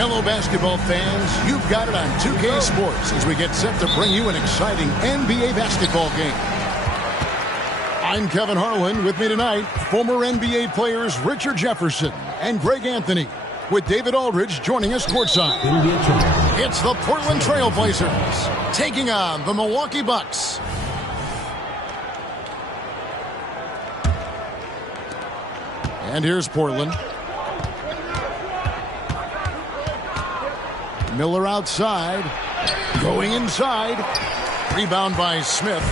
Hello, basketball fans. You've got it on 2K Sports as we get set to bring you an exciting NBA basketball game. I'm Kevin Harlan. With me tonight, former NBA players Richard Jefferson and Greg Anthony, with David Aldridge joining us courtside. It's the Portland Trail Blazers taking on the Milwaukee Bucks. And here's Portland. Miller outside, going inside. Rebound by Smith.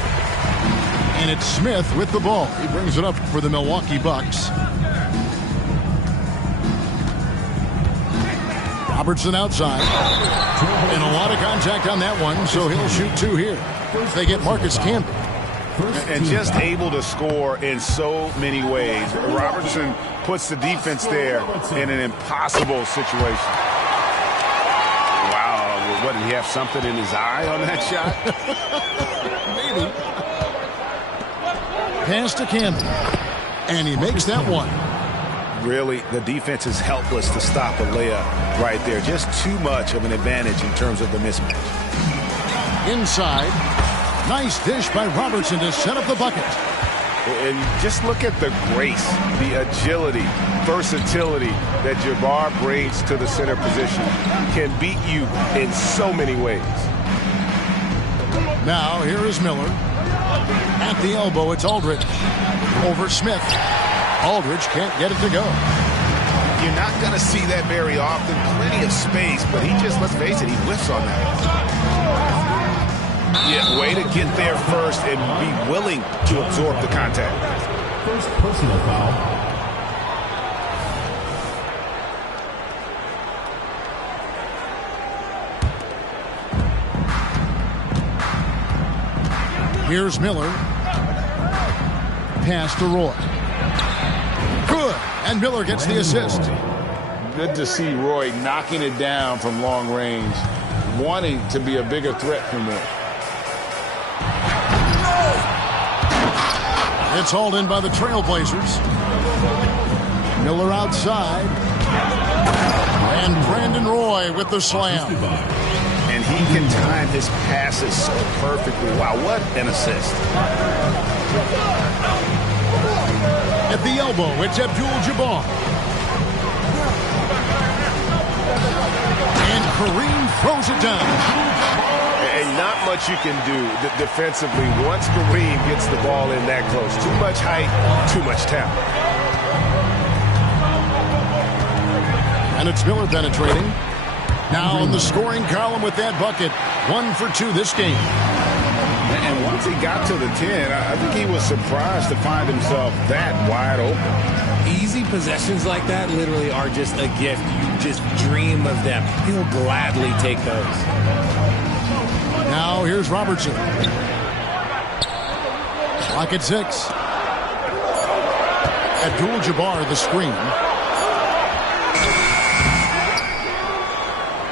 And it's Smith with the ball. He brings it up for the Milwaukee Bucks. Robertson outside. And a lot of contact on that one, so he'll shoot two here. They get Marcus Camby. And just able to score in so many ways. Robertson puts the defense there in an impossible situation. Wow, what, did he have something in his eye on that shot? Maybe. Pass to Camby. And he makes that one. Really, the defense is helpless to stop a layup right there. Just too much of an advantage in terms of the mismatch. Inside. Nice dish by Robertson to set up the bucket. And just look at the grace, the agility, versatility that Jabbar brings to the center position. Can beat you in so many ways. Now, here is Miller. At the elbow, it's Aldridge. Over Smith. Aldridge can't get it to go. You're not going to see that very often. Plenty of space, but he just, let's face it, he whiffs on that. Yeah, way to get there first and be willing to absorb the contact. First personal foul. Here's Miller. Pass to Roy. Good. And Miller gets the assist. Good to see Roy knocking it down from long range, wanting to be a bigger threat from there. It's hauled in by the Trailblazers. Miller outside. And Brandon Roy with the slam. And he can time his passes so perfectly. Wow, what an assist. At the elbow, it's Abdul-Jabbar. And Kareem throws it down. And not much you can do defensively once Kareem gets the ball in that close. Too much height, too much talent. And it's Miller penetrating. Now in the scoring column with that bucket. 1 for 2 this game. And once he got to the 10, I think he was surprised to find himself that wide open. Easy possessions like that literally are just a gift. You just dream of them. He'll gladly take those. Now here's Robertson. Clock at 6. Abdul-Jabbar the screen.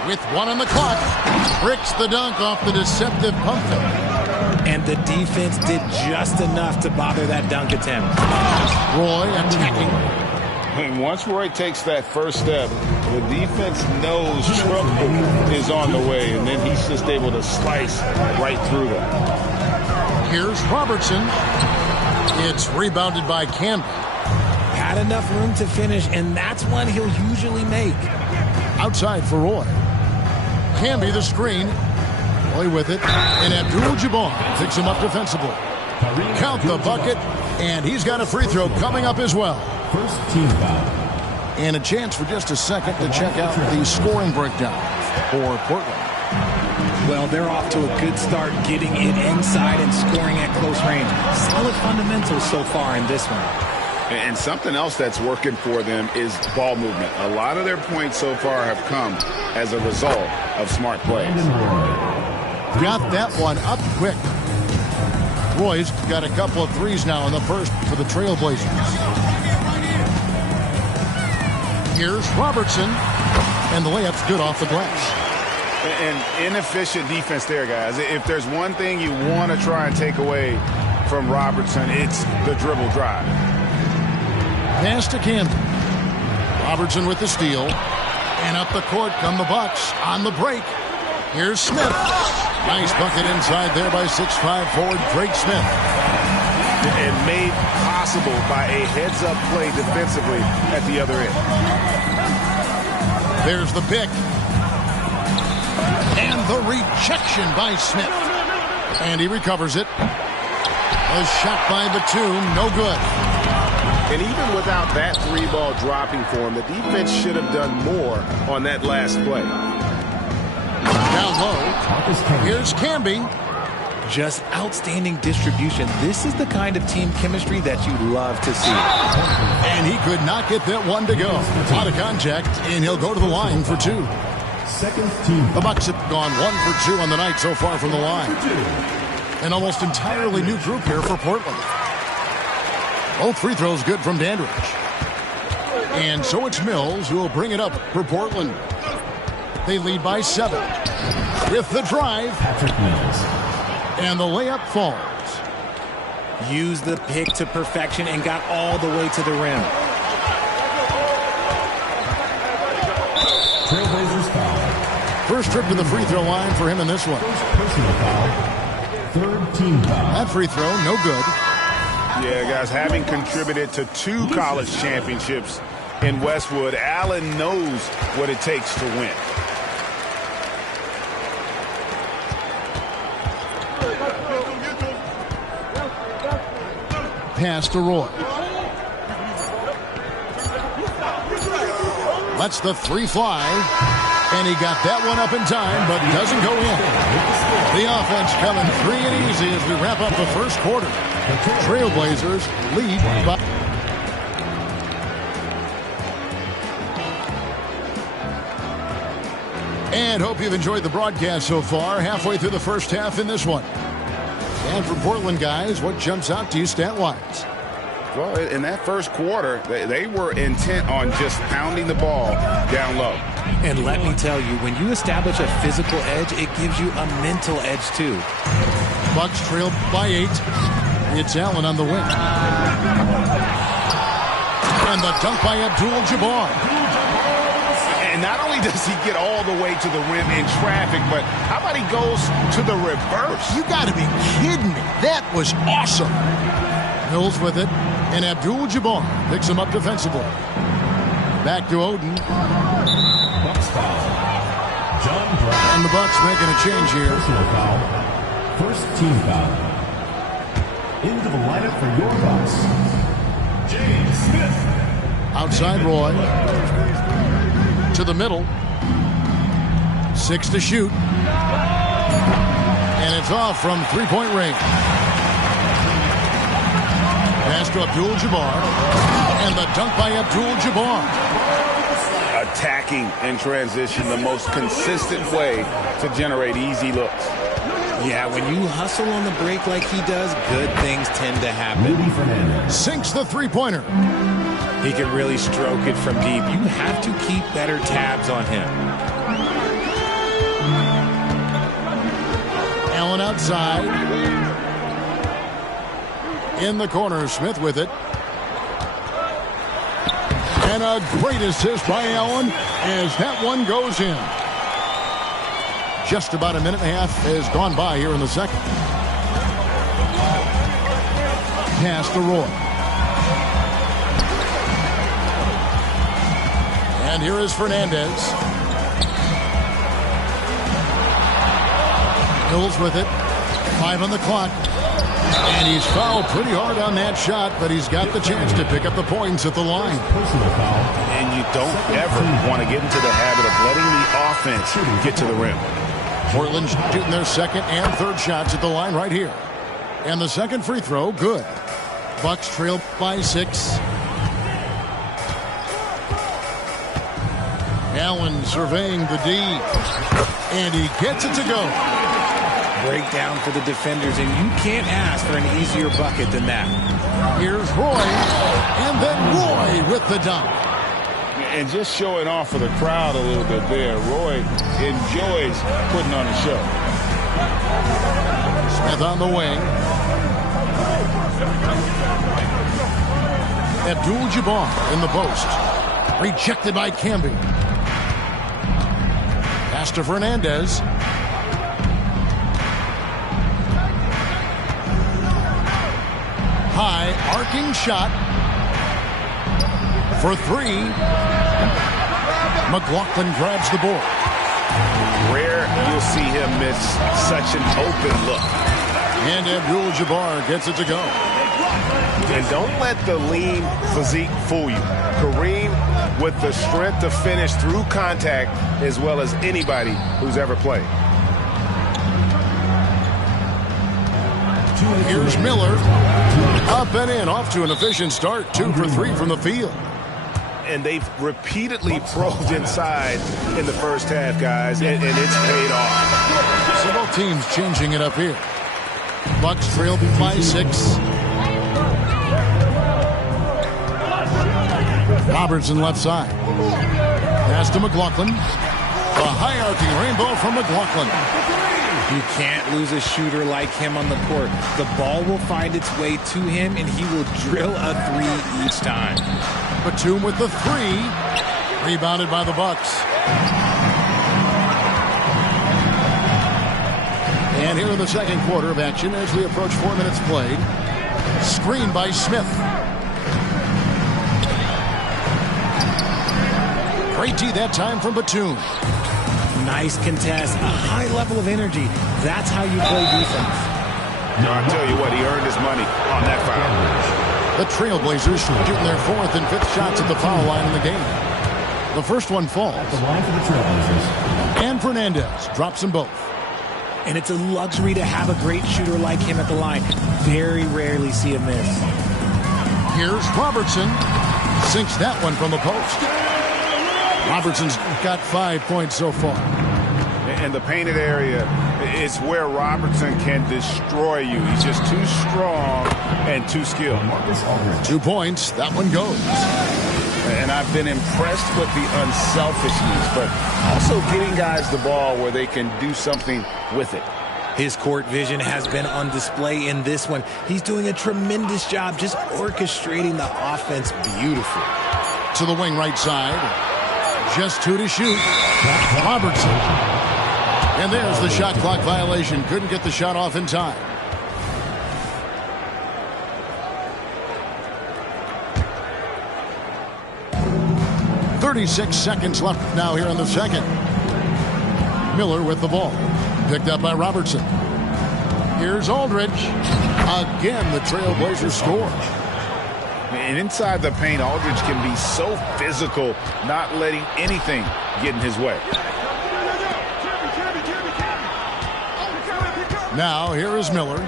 With 1 on the clock, bricks the dunk off the deceptive pump fake. And the defense did just enough to bother that dunk attempt. Roy attacking. And once Roy takes that first step, the defense knows trouble is on the way, and then he's just able to slice right through them. Here's Robertson. It's rebounded by Camby. Had enough room to finish, and that's one he'll usually make. Outside for Roy. Camby the screen. Roy with it. And Abdul-Jabbar picks him up defensively. Count the bucket, and he's got a free throw coming up as well. First team foul. And a chance for just a second to check out the scoring breakdown for Portland. Well, they're off to a good start getting it inside and scoring at close range. Solid fundamentals so far in this one. And something else that's working for them is ball movement. A lot of their points so far have come as a result of smart plays. Got that one up quick. Roy's got a couple of threes now in the first for the Trailblazers. Here's Robertson. And the layup's good off the glass. And inefficient defense there, guys. If there's one thing you want to try and take away from Robertson, it's the dribble drive. Pass to Camby. Robertson with the steal. And up the court come the Bucks on the break. Here's Smith. Nice bucket inside there by 6'5" forward Craig Smith. And made possible by a heads-up play defensively at the other end. There's the pick. And the rejection by Smith. And he recovers it. A shot by Batum, no good. And even without that three-ball dropping for him, the defense should have done more on that last play. Down low. Here's Camby. Just outstanding distribution. This is the kind of team chemistry that you love to see. And he could not get that one to go. Out of contact, and he'll go to the line for two. Second team. The Bucks have gone 1 for 2 on the night so far from the line. An almost entirely new group here for Portland. Both free throws good from Dandridge. And so it's Mills who will bring it up for Portland. They lead by 7. With the drive. Patrick Mills. And the layup falls. Used the pick to perfection and got all the way to the rim. Trailblazers foul. First trip to the free throw line for him in this one. First personal foul. Third team foul. That free throw, no good. Yeah, guys, having contributed to 2 college championships in Westwood, Allen knows what it takes to win. Pass to Roy. Lets the three fly. And he got that one up in time, but doesn't go in. The offense coming free and easy as we wrap up the first quarter. Trailblazers lead by... And hope you've enjoyed the broadcast so far. Halfway through the first half in this one. And for Portland, guys, what jumps out to you stat-wise? Well, in that first quarter, they were intent on just pounding the ball down low. And let me tell you, when you establish a physical edge, it gives you a mental edge too. Bucks trail by 8. It's Allen on the wing. And the dunk by Abdul-Jabbar. And not only does he get all the way to the rim in traffic, but how about he goes to the reverse? You got to be kidding me. That was awesome. Mills with it, and Abdul-Jabbar picks him up defensively. Back to Oden. Bucks foul. John Brown. And the Bucks making a change here. Personal foul. First team foul. Into the lineup for your Bucks. James Smith. Outside Roy. To the middle. 6 to shoot. And it's off from three-point range. Pass to Abdul-Jabbar. And the dunk by Abdul-Jabbar. Attacking in transition, the most consistent way to generate easy looks. Yeah, when you hustle on the break like he does, good things tend to happen. Rudy Fernandez. Sinks the three-pointer. He can really stroke it from deep. You have to keep better tabs on him. Allen outside. In the corner, Smith with it. And a great assist by Allen as that one goes in. Just about a minute and a half has gone by here in the second. Pass to Roy. And here is Fernandez. Mills with it. 5 on the clock. And he's fouled pretty hard on that shot, but he's got the chance to pick up the points at the line. Personal foul. And you don't ever want to get into the habit of letting the offense get to the rim. Portland's shooting their second and third shots at the line right here. And the second free throw, good. Bucks trail by 6. Allen surveying the D. And he gets it to go. Breakdown for the defenders, and you can't ask for an easier bucket than that. Here's Roy. And then Roy with the dunk. And just showing off for the crowd a little bit there. Roy enjoys putting on a show. Smith on the wing. Abdul-Jabbar in the post. Rejected by Camby. Pass to Fernandez. High arcing shot for three. McLaughlin grabs the board. Rare you'll see him miss such an open look. And Abdul-Jabbar gets it to go. And don't let the lean physique fool you. Kareem with the strength to finish through contact as well as anybody who's ever played. Here's Miller. Up and in, off to an efficient start. 2 for 3 from the field. And they've repeatedly probed inside in the first half, guys, and it's paid off. So both teams changing it up here. Bucks trail by 6. Robertson left side. Pass to McLaughlin. A high arcing rainbow from McLaughlin. You can't lose a shooter like him on the court. The ball will find its way to him, and he will drill a 3 each time. Batum with the 3. Rebounded by the Bucks. And here in the second quarter of action as we approach 4 minutes played. Screen by Smith. Great D that time from Batum. Nice contest, a high level of energy. That's how you play defense. No, I'll tell you what, he earned his money on that foul. The Trailblazers shooting their 4th and 5th shots at the foul line in the game. The first one falls. The line for the Trailblazers. And Fernandez drops them both. And it's a luxury to have a great shooter like him at the line. Very rarely see a miss. Here's Robertson. Sinks that one from the post. Robertson's got 5 points so far. And the painted area is where Robertson can destroy you. He's just too strong and too skilled. 2 points. That one goes. And I've been impressed with the unselfishness, but also getting guys the ball where they can do something with it. His court vision has been on display in this one. He's doing a tremendous job just orchestrating the offense beautifully. To the wing right side. Just 2 to shoot. Robertson. And there's the shot clock violation. Couldn't get the shot off in time. .36 seconds left now here in the second. Miller with the ball. Picked up by Robertson. Here's Aldridge. Again, the Trailblazers score. And inside the paint, Aldridge can be so physical, not letting anything get in his way. Now, here is Miller.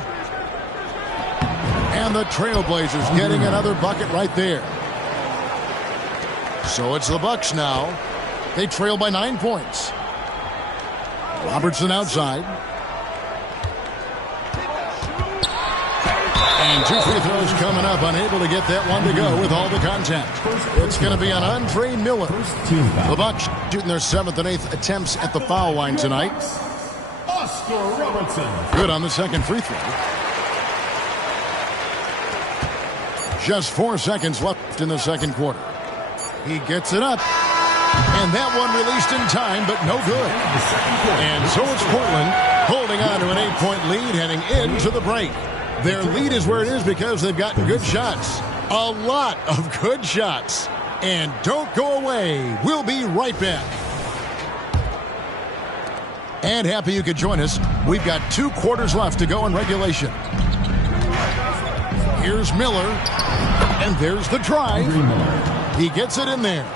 And the Trailblazers getting another bucket right there. So it's the Bucks now. They trail by 9 points. Robertson outside. And 2 free throws coming up. Unable to get that one to go with all the contact. It's going to be an Andre Miller. The Bucks shooting their 7th and 8th attempts at the foul line tonight. Oscar Robertson. Good on the second free throw. Just 4 seconds left in the second quarter. He gets it up. And that one released in time, but no good. And so it's Portland holding on to an 8-point lead heading into the break. Their lead is where it is because they've gotten good shots. A lot of good shots. And don't go away. We'll be right back. And happy you could join us. We've got 2 quarters left to go in regulation. Here's Miller. And there's the drive. He gets it in there.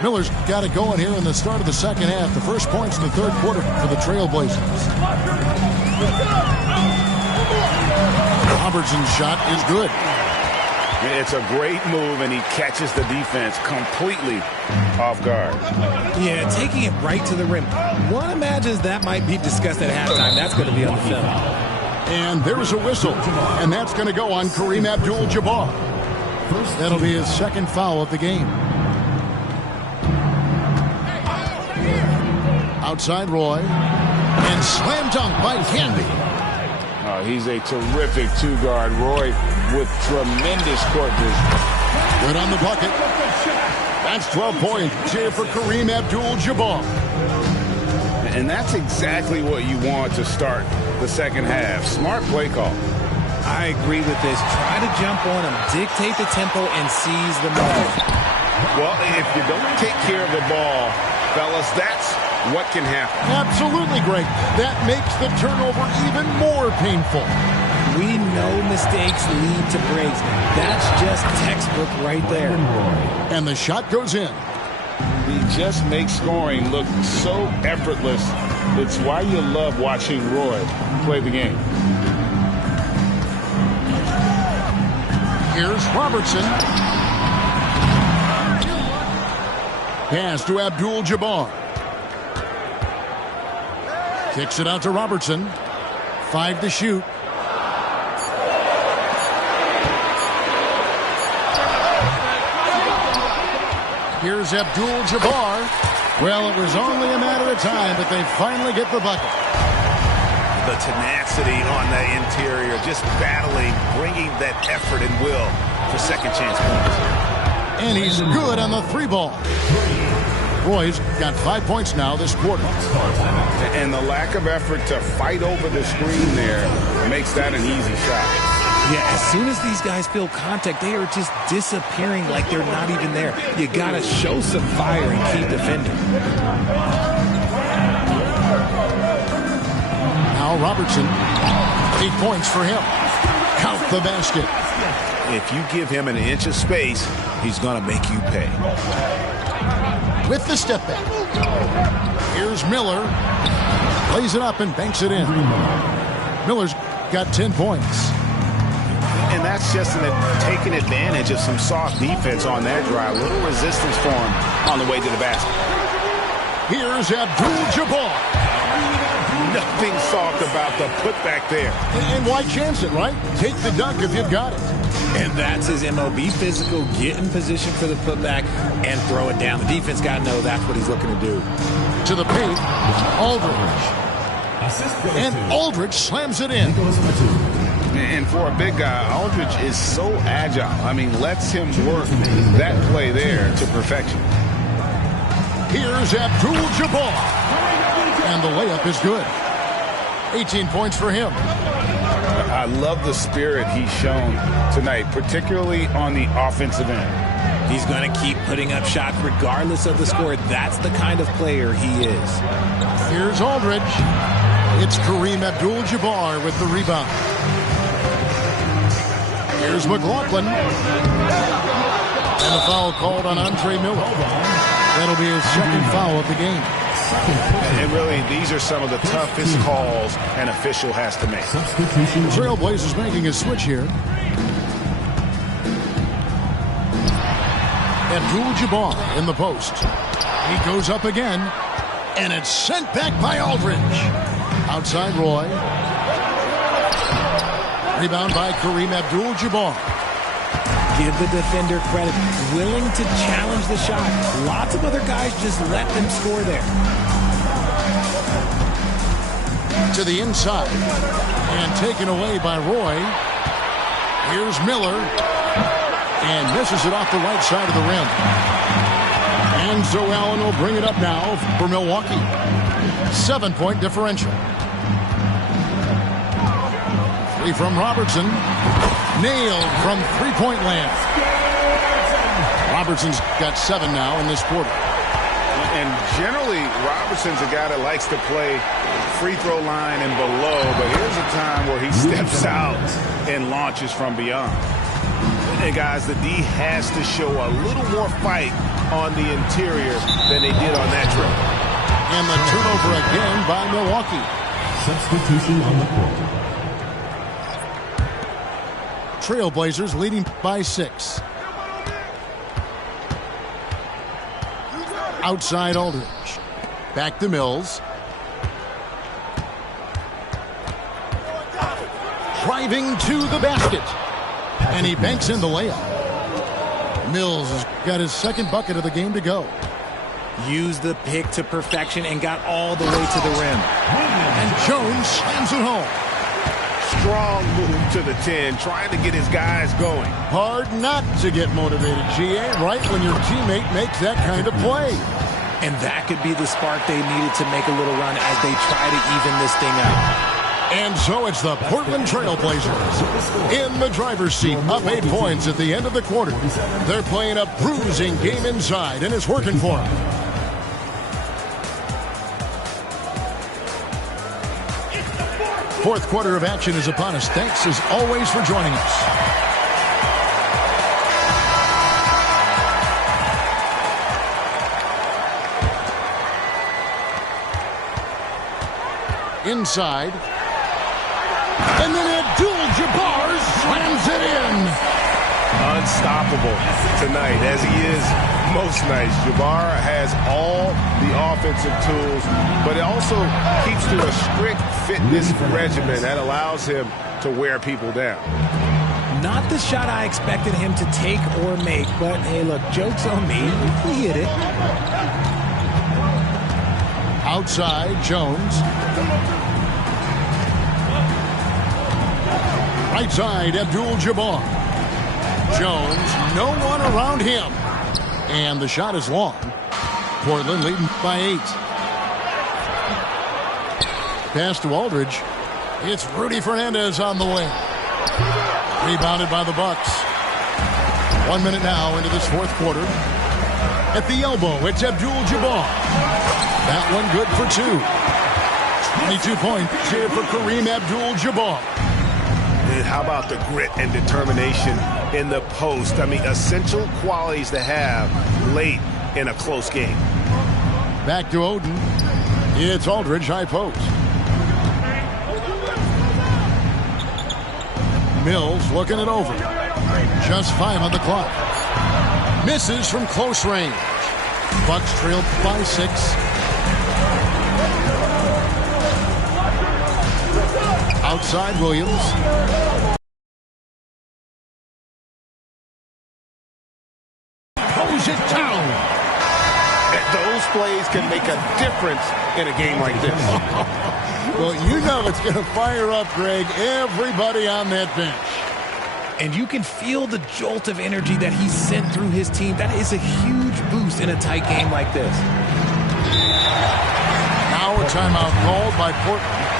Miller's got it going here in the start of the second half. The first points in the third quarter for the Trailblazers. Robertson's shot is good. It's a great move, and he catches the defense completely off guard. Yeah, taking it right to the rim. One imagines that might be discussed at halftime. That's going to be on the film. And there's a whistle, and that's going to go on Kareem Abdul-Jabbar. That'll be his second foul of the game. Outside Roy. And slam dunk by Candy. He's a terrific 2-guard. Roy with tremendous court vision. Good on the bucket. That's 12 points here for Kareem Abdul-Jabbar. And that's exactly what you want to start the second half. Smart play call. I agree with this. Try to jump on him, dictate the tempo, and seize the moment. Well, if you don't take care of the ball, fellas, that's what can happen. Absolutely, Greg. That makes the turnover even more painful. We know mistakes lead to breaks. That's just textbook right there. And the shot goes in. He just makes scoring look so effortless. It's why you love watching Roy play the game. Here's Robertson. Pass to Abdul-Jabbar. Kicks it out to Robertson. 5 to shoot. Here's Abdul-Jabbar. Well, it was only a matter of time, but they finally get the bucket. The tenacity on the interior, just battling, bringing that effort and will for second chance points. And he's good on the 3-ball. Roy's got 5 points now this quarter. And the lack of effort to fight over the screen there makes that an easy shot. Yeah, as soon as these guys feel contact, they are just disappearing like they're not even there. You got to show some fire and keep defending. Now Robertson, 8 points for him. Count the basket. If you give him an inch of space, he's going to make you pay. With the step back. Here's Miller. Plays it up and banks it in. Miller's got 10 points. And that's just taking advantage of some soft defense on that drive. A little resistance for him on the way to the basket. Here's Abdul-Jabbar. Nothing soft about the putback there. And why chance it, right? Take the dunk if you've got it. And that's his MO. Be physical, get in position for the putback, and throw it down. The defense got to know that's what he's looking to do. To the paint, Aldridge. And Aldridge slams it in. And for a big guy, Aldridge is so agile. I mean, lets him work that play there to perfection. Here's Abdul-Jabbar. And the layup is good. 18 points for him. I love the spirit he's shown tonight, particularly on the offensive end. He's going to keep putting up shots regardless of the score. That's the kind of player he is. Here's Aldridge. It's Kareem Abdul-Jabbar with the rebound. Here's McLaughlin. And a foul called on Andre Miller. That'll be his second foul of the game. And really, these are some of the toughest calls an official has to make. Trailblazers making a switch here. Abdul-Jabbar in the post. He goes up again. And it's sent back by Aldridge. Outside Roy. Rebound by Kareem Abdul-Jabbar. Give the defender credit. Willing to challenge the shot. Lots of other guys just let them score there. To the inside. And taken away by Roy. Here's Miller. And misses it off the right side of the rim. And so Allen will bring it up now for Milwaukee. 7-point differential. Three from Robertson. Nailed from three-point land. Robertson's got 7 now in this quarter. And generally, Robertson's a guy that likes to play free throw line and below, but here's a time where he steps out and launches from beyond. And guys, the D has to show a little more fight on the interior than they did on that trip. And the turnover again by Milwaukee. Substitution on the court. Trailblazers leading by 6. Outside Aldridge. Back to Mills. Driving to the basket. And he banks in the layup. Mills has got his second bucket of the game to go. Used the pick to perfection and got all the way to the rim. And Jones slams it home. Strong move to the 10, trying to get his guys going. Hard not to get motivated, GA, right when your teammate makes that kind of play. And that could be the spark they needed to make a little run as they try to even this thing out. And so it's the Portland Trail Blazers in the driver's seat, up 8 points at the end of the quarter. They're playing a bruising game inside, and it's working for them. Fourth quarter of action is upon us. Thanks, as always, for joining us. Inside. And then Abdul-Jabbar slams it in. Unstoppable tonight, as he is most nights. Jabbar has all the offensive tools, but it also keeps to a strict fitness regimen that allows him to wear people down. Not the shot I expected him to take or make, but hey, look, joke's on me. He hit it. Outside, Jones. Right side, Abdul-Jabbar. Jones, no one around him. And the shot is long. Portland leading by 8. Pass to Aldridge. It's Rudy Fernandez on the wing. Rebounded by the Bucks. 1 minute now into this fourth quarter. At the elbow, it's Abdul-Jabbar. That one good for 2. 22 points here for Kareem Abdul-Jabbar. And how about the grit and determination in the post? I mean, essential qualities to have late in a close game. Back to Oden. It's Aldridge, high post. Mills looking it over. Just 5 on the clock. Misses from close range. Bucks trail by 6. Outside Williams. Pulls it down. Those plays can make a difference in a game like this. Well, you know it's going to fire up, Greg, everybody on that bench. And you can feel the jolt of energy that he sent through his team. That is a huge boost in a tight game like this. Now a timeout called by Portland.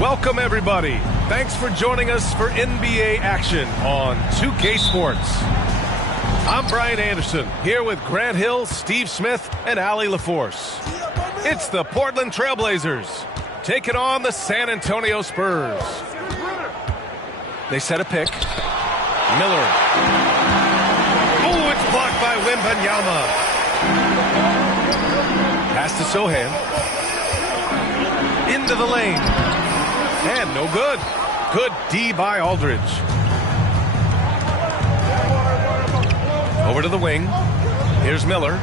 Welcome, everybody. Thanks for joining us for NBA action on 2K Sports. I'm Brian Anderson, here with Grant Hill, Steve Smith, and Allie LaForce. It's the Portland Trailblazers taking on the San Antonio Spurs. They set a pick. Miller. Oh, it's blocked by Wembanyama. Pass to Sohan. Into the lane. And no good. Good D by Aldridge. Over to the wing. Here's Miller.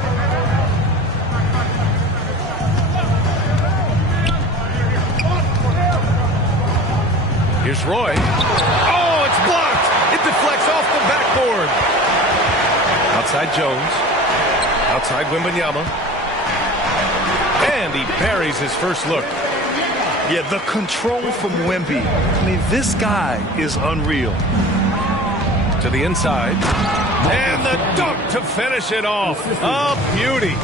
Here's Roy. Oh, it's blocked. It deflects off the backboard. Outside Jones. Outside Wembanyama. And he buries his first look. Yeah, the control from Wemby. I mean, this guy is unreal. To the inside. And the dunk to finish it off. A beauty.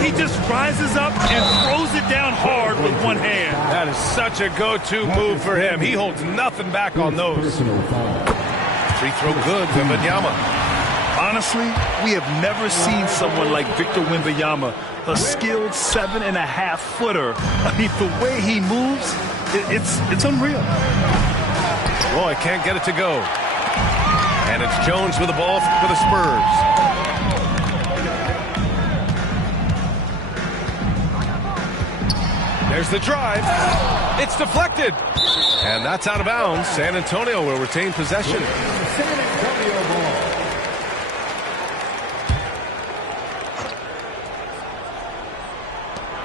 He just rises up and throws it down hard with one hand. That is such a go-to move for him. He holds nothing back on those. Free throw good, Wembanyama. Honestly, we have never seen someone like Victor Wembanyama, a skilled 7.5-footer. I mean, the way he moves, it's unreal. Roy can't get it to go. And it's Jones with the ball for the Spurs. There's the drive. It's deflected. And that's out of bounds. San Antonio will retain possession. San Antonio ball.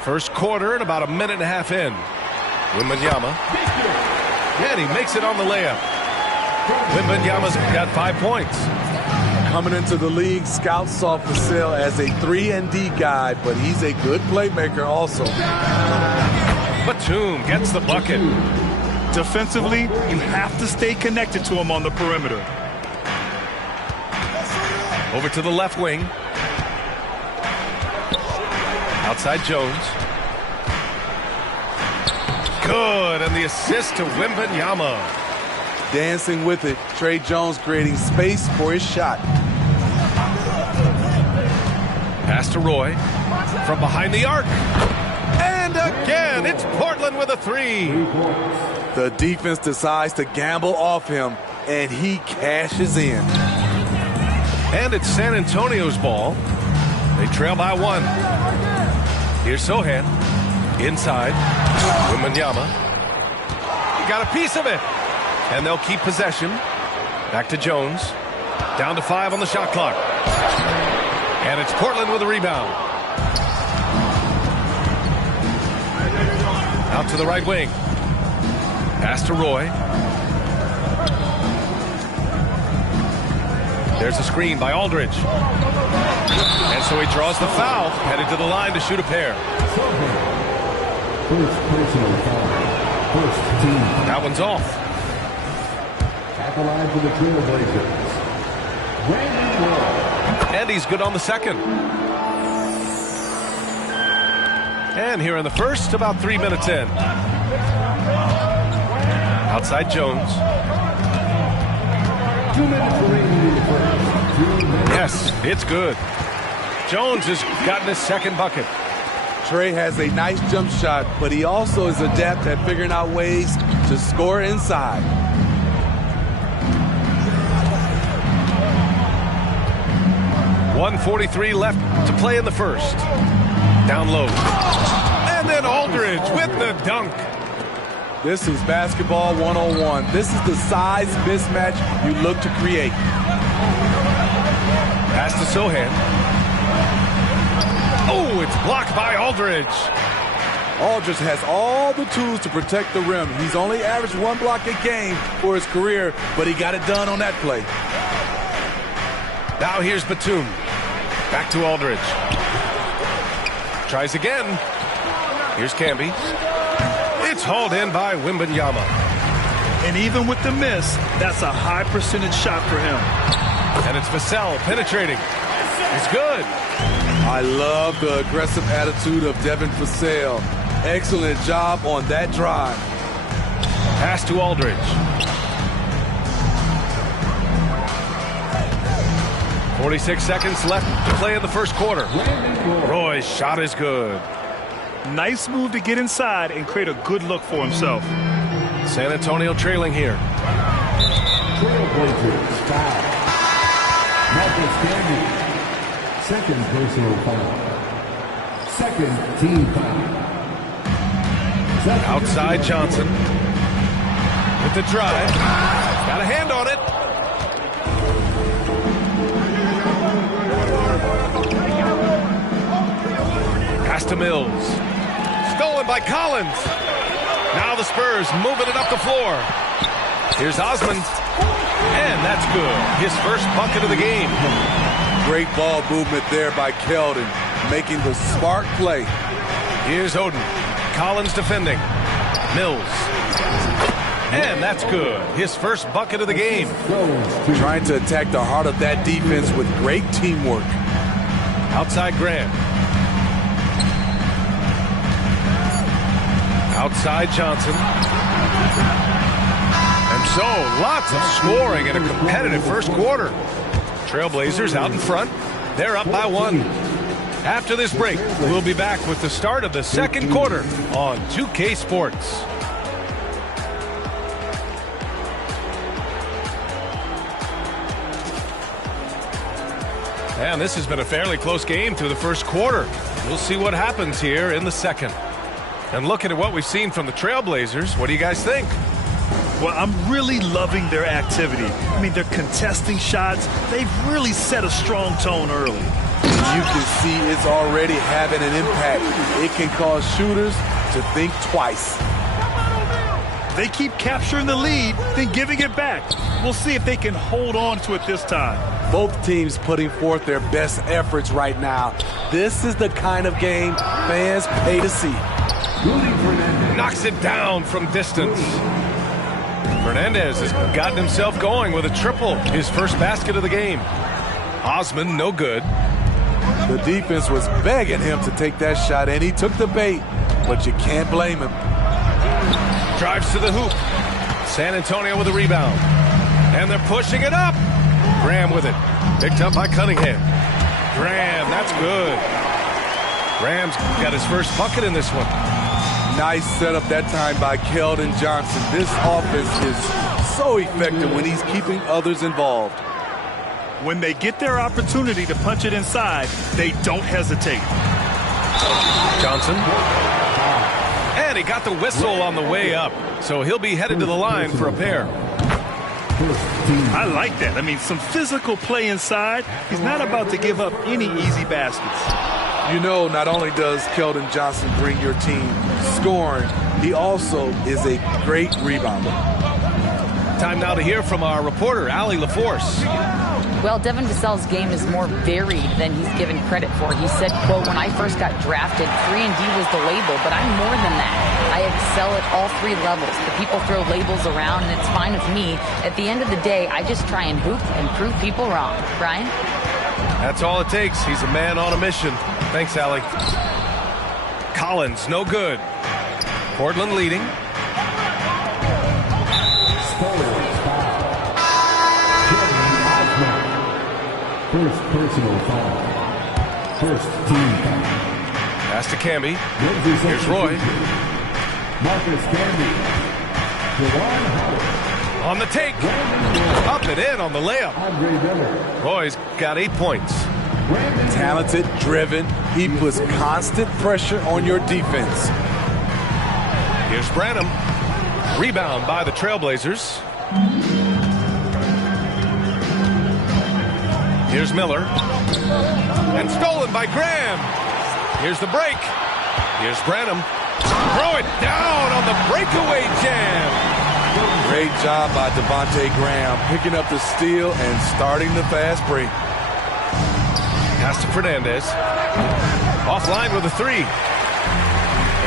First quarter and about a minute and a half in. Wembanyama. And he makes it on the layup. Wembanyama's got 5 points. Coming into the league, scouts saw Vassell as a 3-and-D guy, but he's a good playmaker also. Batum gets the bucket. Defensively, you have to stay connected to him on the perimeter. Over to the left wing. Outside Jones. Good, and the assist to Wembanyama. Dancing with it, Trey Jones creating space for his shot. Pass to Roy from behind the arc. And again, it's Portland with a 3. The defense decides to gamble off him, and he cashes in. And it's San Antonio's ball. They trail by 1. Here's Sohan. Inside. Wembanyama. He got a piece of it. And they'll keep possession. Back to Jones. Down to 5 on the shot clock. And it's Portland with a rebound. Out to the right wing. Pass to Roy. There's a screen by Aldridge. And so he draws the foul. Headed to the line to shoot a pair. First personal foul. First team. That one's off. At the line for the Trailblazers. Brandon Roy. And he's good on the second. And here in the first, about 3 minutes in. Outside Jones. 2 minutes remaining in the first. Yes, it's good. Jones has gotten his second bucket. Trey has a nice jump shot, but he also is adept at figuring out ways to score inside. .143 left to play in the first. Down low. And then Aldridge with the dunk. This is basketball 101. This is the size mismatch you look to create. Pass to Sohan. Oh, it's blocked by Aldridge. Aldridge has all the tools to protect the rim. He's only averaged 1 block a game for his career, but he got it done on that play. Now here's Batum. Back to Aldridge. Tries again. Here's Camby. It's hauled in by Wembanyama. And even with the miss, that's a high percentage shot for him. And it's Vassell penetrating. It's good. I love the aggressive attitude of Devin Vassell. Excellent job on that drive. Pass to Aldridge. 46 seconds left to play in the first quarter. Roy's shot is good. Nice move to get inside and create a good look for himself. San Antonio trailing here. Trailblazers foul. Marcus Camby. Second personal foul. Second team foul. Outside Johnson. With the drive. Got a hand on it. Pass to Mills. Stolen by Collins. Now the Spurs moving it up the floor. Here's Osman. And that's good. His first bucket of the game. Great ball movement there by Keldon, making the smart play. Here's Oden. Collins defending. Mills. And that's good. His first bucket of the game. Trying to attack the heart of that defense with great teamwork. Outside Graham. Outside Johnson. And so, lots of scoring in a competitive first quarter. Trailblazers out in front. They're up by 1. After this break, we'll be back with the start of the second quarter on 2K Sports. And this has been a fairly close game through the first quarter. We'll see what happens here in the second. And looking at what we've seen from the Trailblazers, what do you guys think? Well, I'm really loving their activity. I mean, they're contesting shots. They've really set a strong tone early. You can see it's already having an impact. It can cause shooters to think twice. They keep capturing the lead, then giving it back. We'll see if they can hold on to it this time. Both teams putting forth their best efforts right now. This is the kind of game fans pay to see. Knocks it down from distance. Fernandez has gotten himself going with a triple, his first basket of the game. Osman, no good. The defense was begging him to take that shot, and he took the bait, but you can't blame him. Drives to the hoop. San Antonio with a rebound. And they're pushing it up. Graham with it. Picked up by Cunningham. Graham, that's good. Graham's got his first bucket in this one. Nice setup that time by Keldon Johnson. This offense is so effective when he's keeping others involved. When they get their opportunity to punch it inside, they don't hesitate. Johnson. And he got the whistle on the way up. So he'll be headed to the line for a pair. I like that. I mean, some physical play inside. He's not about to give up any easy baskets. You know, not only does Keldon Johnson bring your team scoring, he also is a great rebounder. Time now to hear from our reporter, Allie LaForce. Well, Devin Vassell's game is more varied than he's given credit for. He said, quote, when I first got drafted, 3-and-D was the label, but I'm more than that. I excel at all 3 levels. The people throw labels around, and it's fine with me. At the end of the day, I just try and hoop and prove people wrong. Brian? That's all it takes. He's a man on a mission. Thanks, Allie. Collins, no good. Portland leading. First personal foul. First team foul. Pass to Camby. Here's Roy. Marcus Camby. Juwan Howard. On the take. Up and in on the layup. Roy's got 8 points. Talented, driven. He puts constant pressure on your defense. Here's Branham. Rebound by the Trailblazers. Here's Miller. And stolen by Graham. Here's the break. Here's Branham. Throw it down on the breakaway jam. Great job by Devontae Graham, picking up the steal and starting the fast break. Pass to Fernandez. Offline with a 3.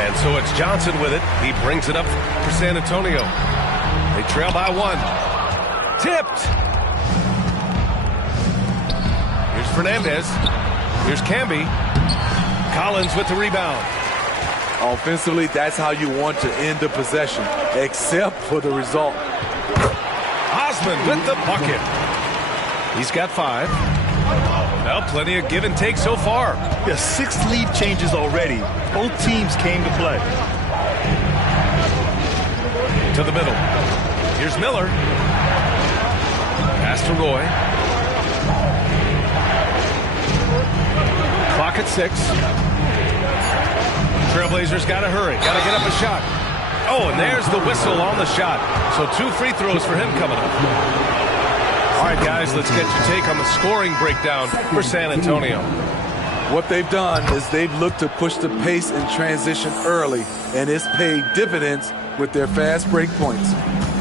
And so it's Johnson with it. He brings it up for San Antonio. They trail by 1. Tipped. Here's Fernandez. Here's Camby. Collins with the rebound. Offensively, that's how you want to end the possession, except for the result. Osman with the bucket. He's got 5. Well, plenty of give and take so far. Yeah, 6 lead changes already. Both teams came to play. To the middle. Here's Miller. Pass to Roy. Clock at 6. Trailblazers got to hurry. Got to get up a shot. Oh, and there's the whistle on the shot. So 2 free throws for him coming up. All right, guys, let's get your take on the scoring breakdown for San Antonio. What they've done is they've looked to push the pace in transition early, and it's paid dividends with their fast break points.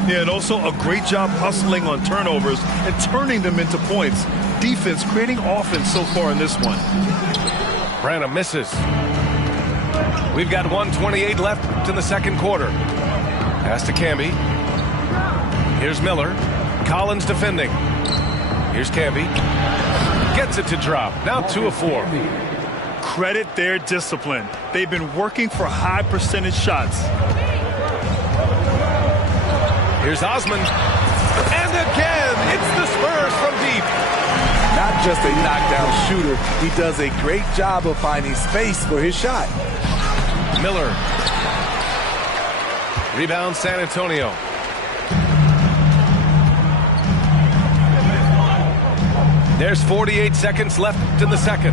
Yeah, and also a great job hustling on turnovers and turning them into points. Defense creating offense so far in this one. Branham misses. We've got 1:28 left in the second quarter. Pass to Camby. Here's Miller. Collins defending. Here's Camby. Gets it to drop. Now 2 of 4. Credit their discipline. They've been working for high percentage shots. Here's Osman. And again, it's the Spurs from deep. Not just a knockdown shooter, he does a great job of finding space for his shot. Miller. Rebound San Antonio. There's 48 seconds left in the second.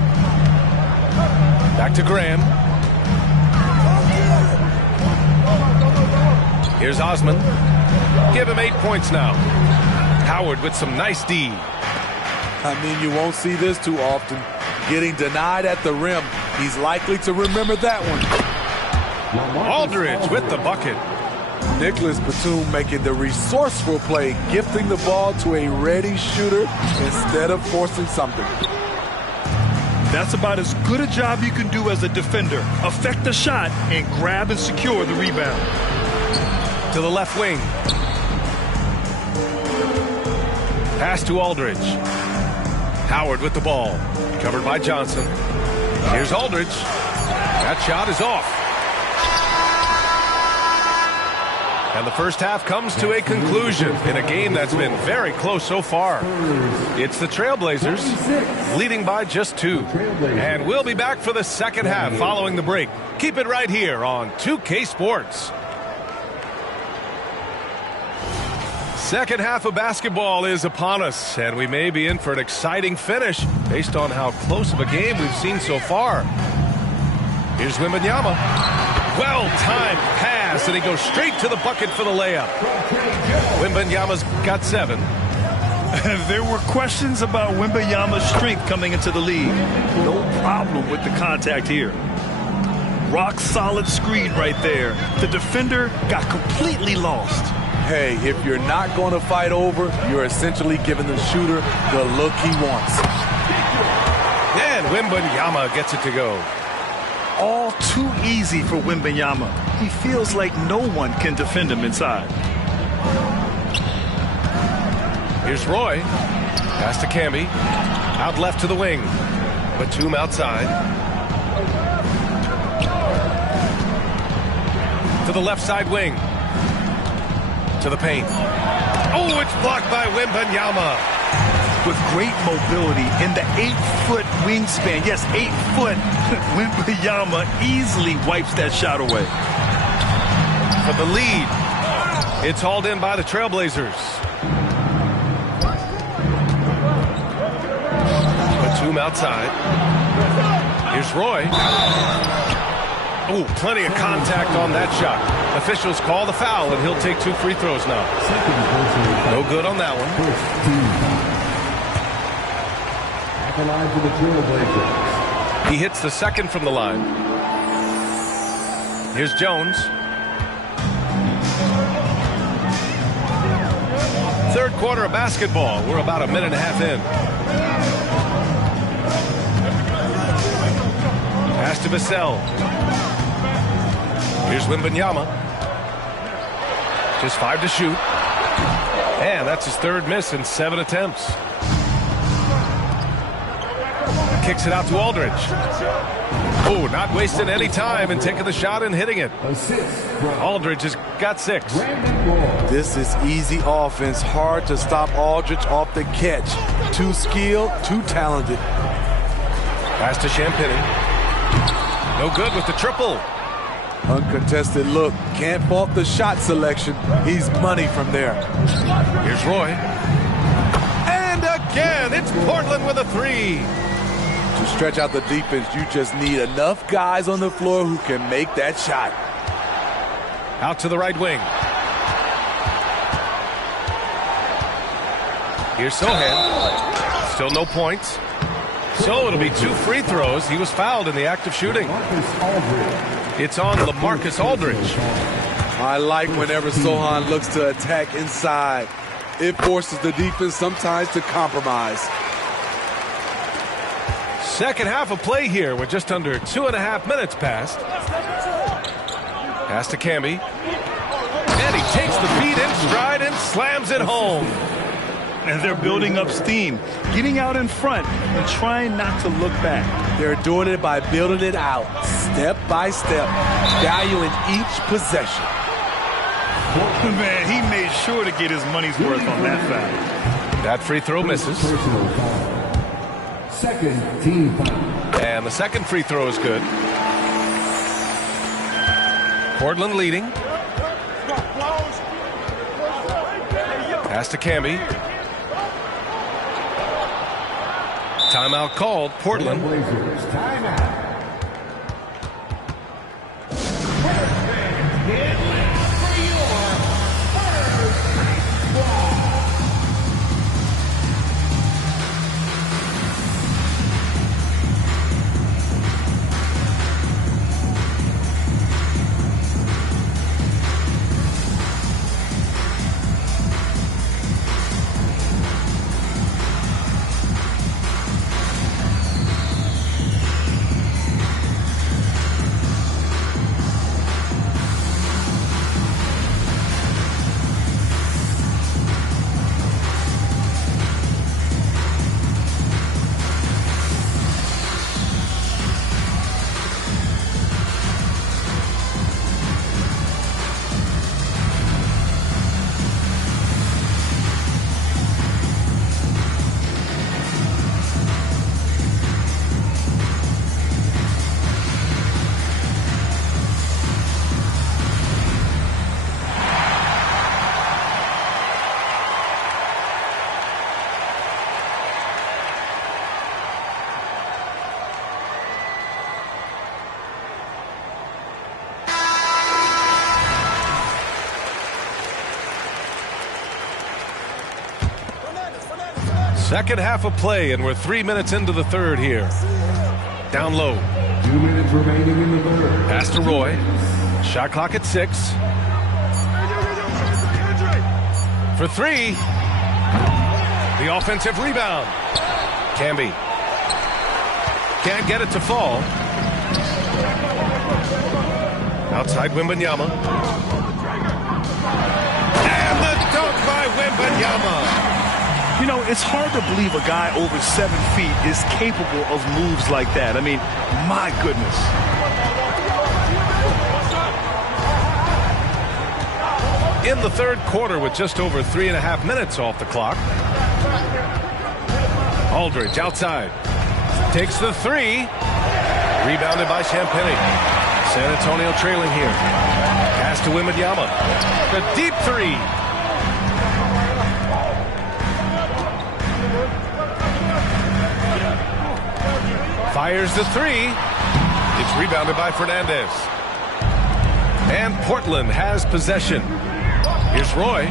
Back to Graham. Here's Osman. Give him 8 points now. Howard with some nice D. I mean, you won't see this too often. Getting denied at the rim. He's likely to remember that one. Aldridge with the bucket. Nicholas Batum making the resourceful play, gifting the ball to a ready shooter instead of forcing something. That's about as good a job you can do as a defender. Affect the shot and grab and secure the rebound. To the left wing. Pass to Aldridge. Howard with the ball. Covered by Johnson. Here's Aldridge. That shot is off. And the first half comes to a conclusion in a game that's been very close so far. It's the Trailblazers leading by just 2. And we'll be back for the second half following the break. Keep it right here on 2K Sports. Second half of basketball is upon us, and we may be in for an exciting finish based on how close of a game we've seen so far. Here's Wembanyama. Well-timed pass, and he goes straight to the bucket for the layup. Wembanyama's got 7. There were questions about Wembanyama's strength coming into the league. No problem with the contact here. Rock-solid screen right there. The defender got completely lost. Hey, if you're not going to fight over, you're essentially giving the shooter the look he wants. And Wembanyama gets it to go. All too easy for Wembanyama. He feels like no one can defend him inside. Here's Roy. Pass to Camby. Out left to the wing. Batum outside. To the left side wing. To the paint. Oh, it's blocked by Wembanyama. With great mobility in the 8-foot wingspan. Yes, 8 foot. Wembanyama easily wipes that shot away. For the lead. It's hauled in by the Trailblazers. Batum outside. Here's Roy. Oh, plenty of contact on that shot. Officials call the foul, and he'll take 2 free throws now. No good on that one. He hits the second from the line. Here's Jones. Third quarter of basketball. We're about a minute and a half in. Pass to Vassell. Here's Wembanyama. Just 5 to shoot. And that's his 3rd miss in 7 attempts. kicks it out to Aldridge. Oh, not wasting any time and taking the shot and hitting it. Aldridge has got 6. This is easy offense. Hard to stop Aldridge off the catch. Too skilled, too talented. Pass to Champagnie. No good with the triple. Uncontested look. Can't fault the shot selection. He's money from there. Here's Roy. And again, it's Portland with a 3. To stretch out the defense, you just need enough guys on the floor who can make that shot. Out to the right wing. Here's Sohan. Still no points. So it'll be 2 free throws. He was fouled in the act of shooting. It's on LaMarcus Aldridge. I like whenever Sohan looks to attack inside. It forces the defense sometimes to compromise. Second half of play here with just under 2.5 minutes passed. Pass to Camby. And he takes the feed in stride and slams it home. And they're building up steam, getting out in front and trying not to look back. They're doing it by building it out, step by step, valuing each possession. Man, he made sure to get his money's worth on that foul. That free throw misses. Second team foul. And the second free throw is good. Portland leading. Pass to Camby. Timeout called. Portland. Timeout. Second half of play, and we're 3 minutes into the third here. Down low. 2 minutes remaining in the third. Pass to Roy. Shot clock at 6. For 3. The offensive rebound. Camby. Can't get it to fall. Outside Wembanyama. And the dunk by Wembanyama. You know, it's hard to believe a guy over 7 feet is capable of moves like that. I mean, my goodness. In the third quarter with just over 3.5 minutes off the clock. Aldridge outside. Takes the 3. Rebounded by Champagnie. San Antonio trailing here. Pass to Wembanyama. The deep 3. Fires the 3. It's rebounded by Fernandez. And Portland has possession. Here's Roy.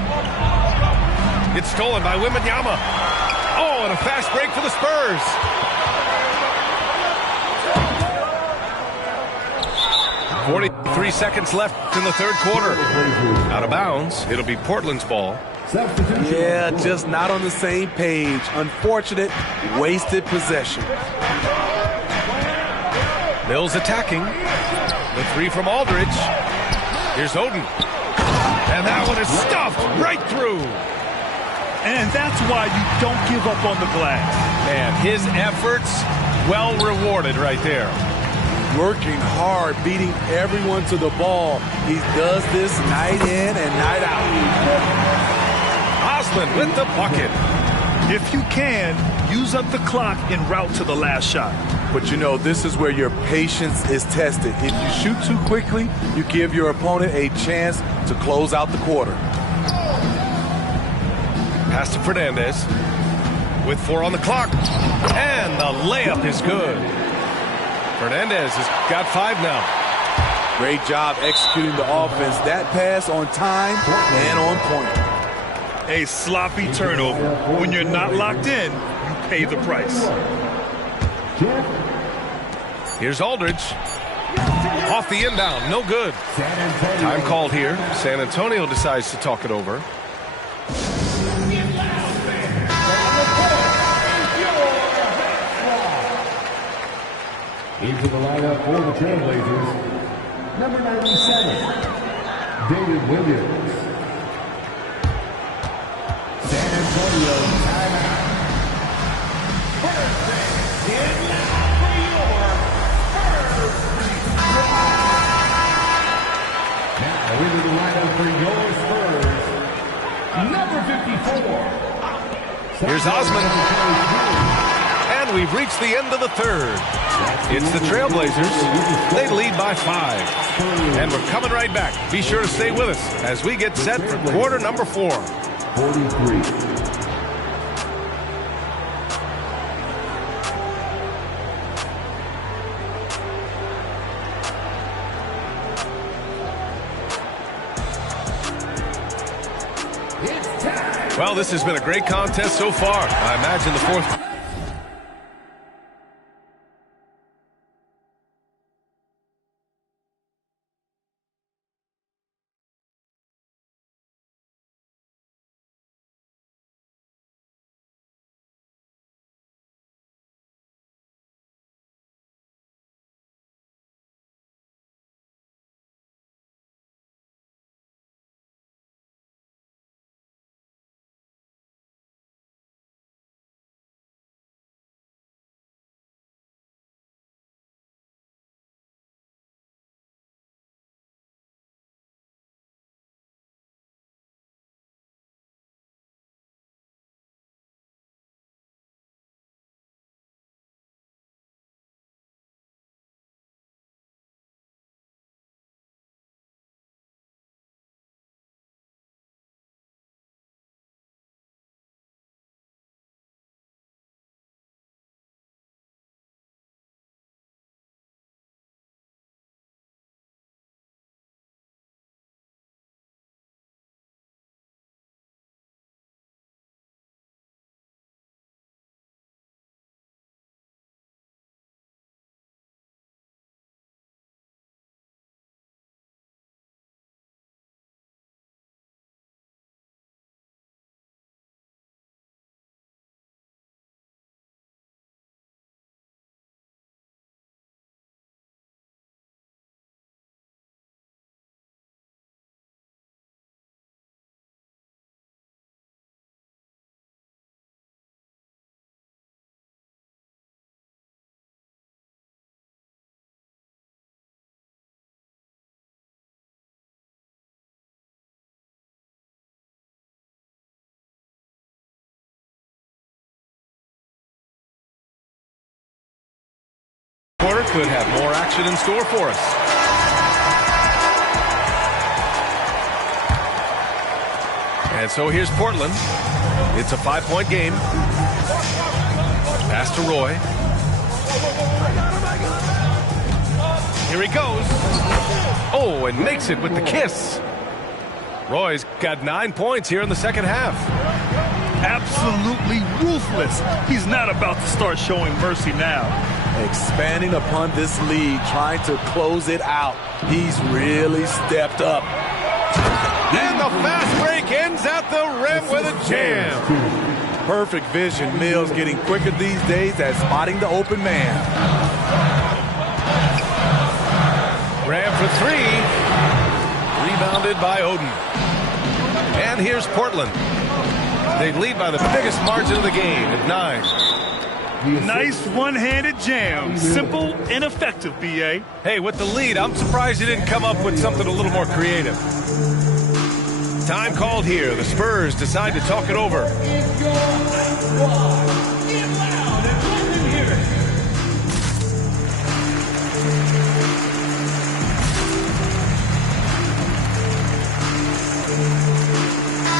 It's stolen by Wembanyama. Oh, and a fast break for the Spurs. .43 seconds left in the third quarter. Out of bounds. It'll be Portland's ball. Yeah, just not on the same page. Unfortunate, wasted possession. Mills attacking. The 3 from Aldridge. Here's Oden. And that one is stuffed right through. And that's why you don't give up on the glass. Man, his efforts well rewarded right there. Working hard, beating everyone to the ball. He does this night in and night out. Osman with the bucket. If you can, use up the clock en route to the last shot. But you know, this is where your patience is tested. If you shoot too quickly, you give your opponent a chance to close out the quarter. Pass to Fernandez with 4 on the clock. And the layup is good. Fernandez has got 5 now. Great job executing the offense. That pass on time and on point. A sloppy turnover. When you're not locked in, you pay the price. Here's Aldridge. Off the inbound, no good. Time called here. San Antonio decides to talk it over. Into the lineup for the Trailblazers, number 97, David Williams. San Antonio timeout. Now into the lineup for your Spurs, number 54. Here's Osman. And we've reached the end of the third. It's the Trailblazers. They lead by 5. And we're coming right back. Be sure to stay with us as we get set for quarter number 4. 43. Well, this has been a great contest so far. I imagine the fourth. Quarter could have more action in store for us. And so here's Portland. It's a 5-point game. Pass to Roy. Here he goes. Oh, and makes it with the kiss. Roy's got 9 points here in the second half. Absolutely ruthless. He's not about to start showing mercy now. Expanding upon this lead, trying to close it out. He's really stepped up. And the fast break ends at the rim with a jam. Perfect vision. Mills getting quicker these days at spotting the open man. Graham for 3. Rebounded by Oden. And here's Portland. They lead by the biggest margin of the game at 9. Nice one-handed jam. Simple and effective, B.A. Hey, with the lead, I'm surprised he didn't come up with something a little more creative. Time called here. The Spurs decide to talk it over.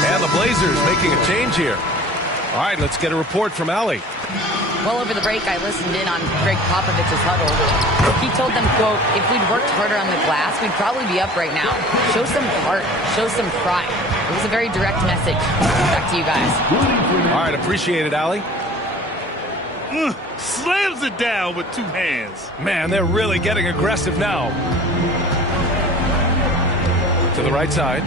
And the Blazers making a change here. All right, let's get a report from Allie. Well, over the break, I listened in on Greg Popovich's huddle. He told them, quote, if we'd worked harder on the glass, we'd probably be up right now. Show some heart. Show some pride. It was a very direct message. Back to you guys. All right, appreciate it, Allie. Slams it down with 2 hands. Man, they're really getting aggressive now. To the right side.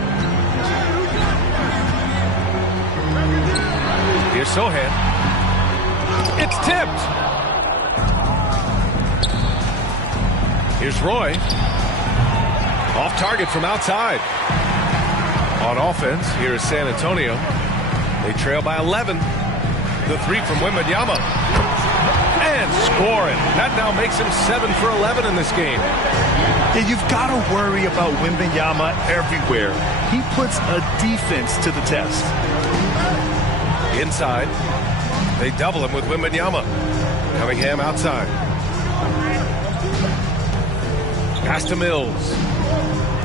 Here's Sohan. It's tipped. Here's Roy. Off target from outside. On offense, here is San Antonio. They trail by 11. The 3 from Wembanyama. And scoring. That now makes him 7 for 11 in this game. Yeah, you've got to worry about Wembanyama everywhere. He puts a defense to the test. Inside. They double him with Wembanyama. Cunningham outside. Pass to Mills.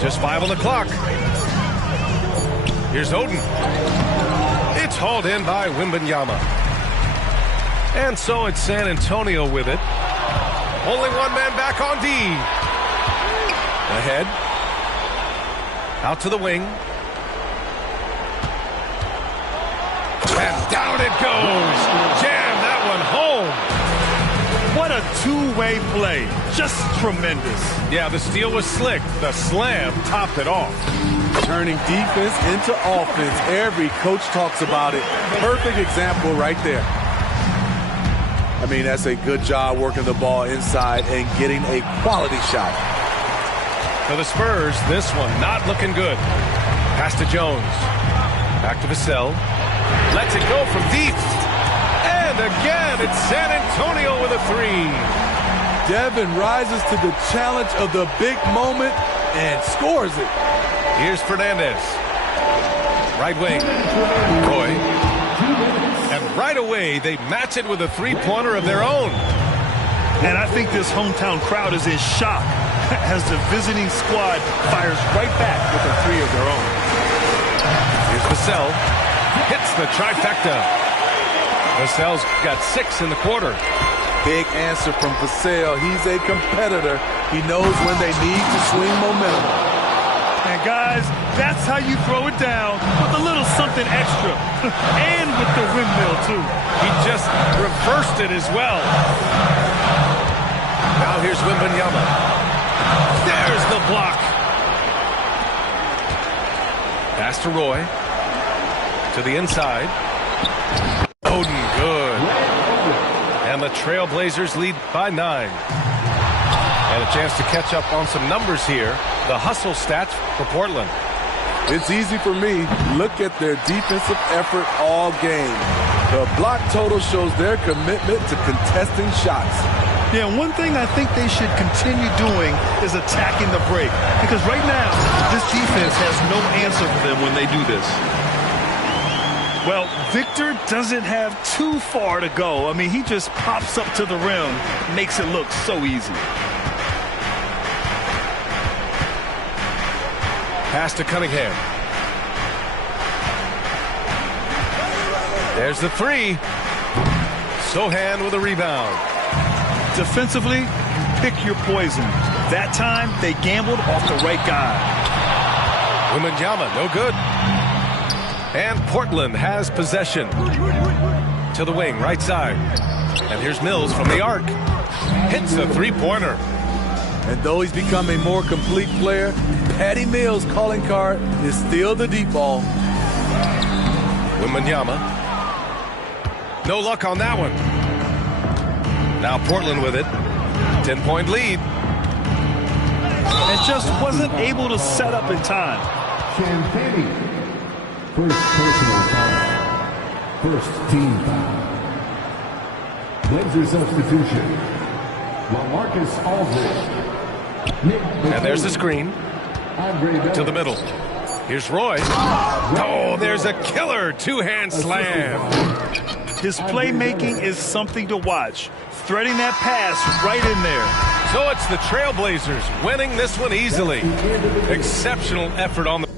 Just 5 on the clock. Here's Oden. It's hauled in by Wembanyama. And so it's San Antonio with it. Only one man back on D. Ahead. Out to the wing. And down it goes. Jam that one home. What a two-way play. Just tremendous. Yeah, the steal was slick. The slam topped it off. Turning defense into offense. Every coach talks about it. Perfect example right there. I mean, that's a good job working the ball inside and getting a quality shot. For the Spurs, this one not looking good. Pass to Jones. Back to Vassell. Lets it go from deep. And again, it's San Antonio with a 3. Devin rises to the challenge of the big moment and scores it. Here's Fernandez. Right wing. Roy. And right away, they match it with a 3-pointer of their own. And I think this hometown crowd is in shock as the visiting squad fires right back with a 3 of their own. Here's Vassell. Hits the trifecta. Vassell's got 6 in the quarter. Big answer from Vassell. He's a competitor. He knows when they need to swing momentum. And guys, that's how you throw it down with a little something extra. And with the windmill, too. He just reversed it as well. Now here's Wembanyama. There's the block. Pass to Roy. To the inside. Oden, good. And the Trailblazers lead by 9. And a chance to catch up on some numbers here. The hustle stats for Portland. It's easy for me. Look at their defensive effort all game. The block total shows their commitment to contesting shots. Yeah, one thing I think they should continue doing is attacking the break. Because right now, this defense has no answer for them when they do this. Well, Victor doesn't have too far to go. I mean, he just pops up to the rim, makes it look so easy. Pass to Cunningham. There's the 3. Sohan with a rebound. Defensively, pick your poison. That time, they gambled off the right guy. Wembanyama, no good. And Portland has possession. To the wing, right side. And here's Mills from the arc. Hits a 3-pointer. And though he's become a more complete player, Patty Mills' calling card is still the deep ball. Wembanyama. No luck on that one. Now Portland with it. 10-point lead. And just wasn't able to set up in time. Champagne. First personal foul. First team foul. Blazer substitution. LaMarcus Aldridge. And there's the screen. To the middle. Here's Roy. Oh, there's a killer two-hand slam. His playmaking is something to watch. Threading that pass right in there. So it's the Trailblazers winning this one easily. Exceptional effort on the...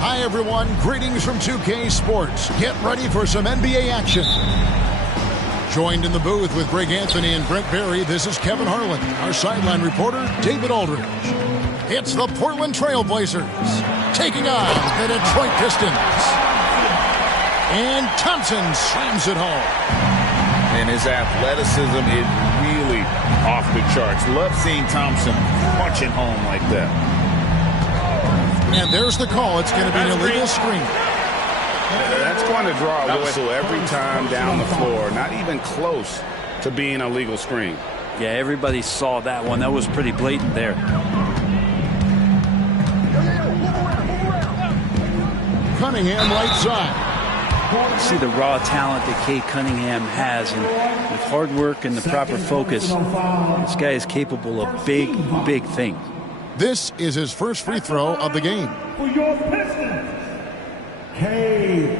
Hi, everyone. Greetings from 2K Sports. Get ready for some NBA action. Joined in the booth with Greg Anthony and Brent Barry, this is Kevin Harlan. Our sideline reporter, David Aldridge. It's the Portland Trail Blazers taking on the Detroit Pistons. And Thompson slams it home. And his athleticism is really off the charts. Love seeing Thompson punching home like that. And there's the call. It's going to be an illegal screen. That's going to draw a whistle every time down the floor. Not even close to being a legal screen. Yeah, everybody saw that one. That was pretty blatant there. Cunningham right side. See the raw talent that Cade Cunningham has, and with hard work and the proper focus, this guy is capable of big, big things. This is his first free throw of the game. For your Pistons, Cade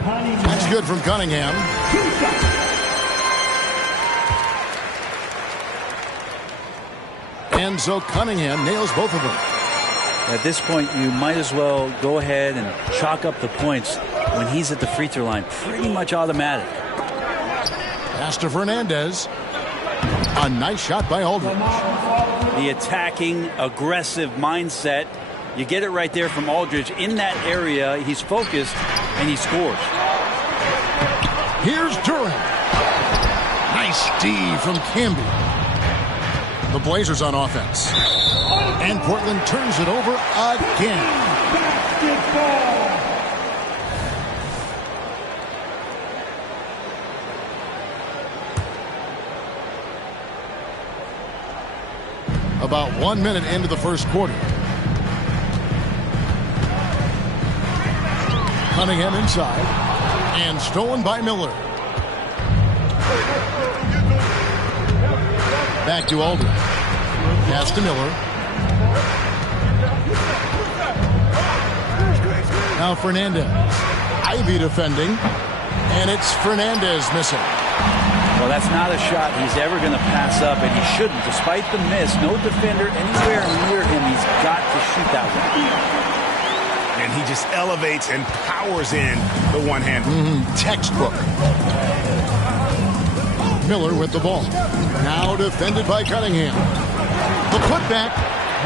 Cunningham. That's good from Cunningham. And so Cunningham nails both of them. At this point, you might as well go ahead and chalk up the points when he's at the free throw line. Pretty much automatic. Pass to Fernandez. A nice shot by Aldridge. The attacking, aggressive mindset. You get it right there from Aldridge. In that area, he's focused, and he scores. Here's Durant. Nice D from Camby. The Blazers on offense. And Portland turns it over again. About 1 minute into the first quarter. Cunningham inside. And stolen by Miller. Back to Aldridge. Pass to Miller. Now Fernandez. Ivy defending. And it's Fernandez missing. Well, that's not a shot he's ever going to pass up, and he shouldn't. Despite the miss, no defender anywhere near him. He's got to shoot that one. And he just elevates and powers in the one-hand. Textbook. Miller with the ball. Now defended by Cunningham. The putback.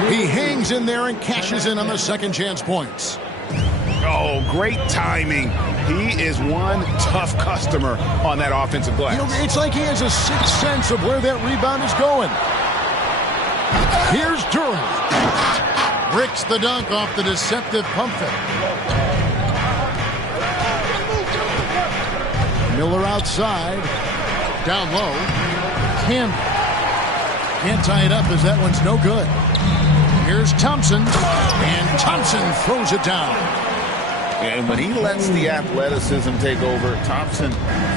He hangs in there and cashes in on the second chance points. Oh, great timing. He is one tough customer on that offensive glass. You know, it's like he has a sixth sense of where that rebound is going. Here's Durant. Bricks the dunk off the deceptive pump fake. Miller outside. Down low. Campbell. Can't tie it up as that one's no good. Here's Thompson. And Thompson throws it down. And when he lets the athleticism take over, Thompson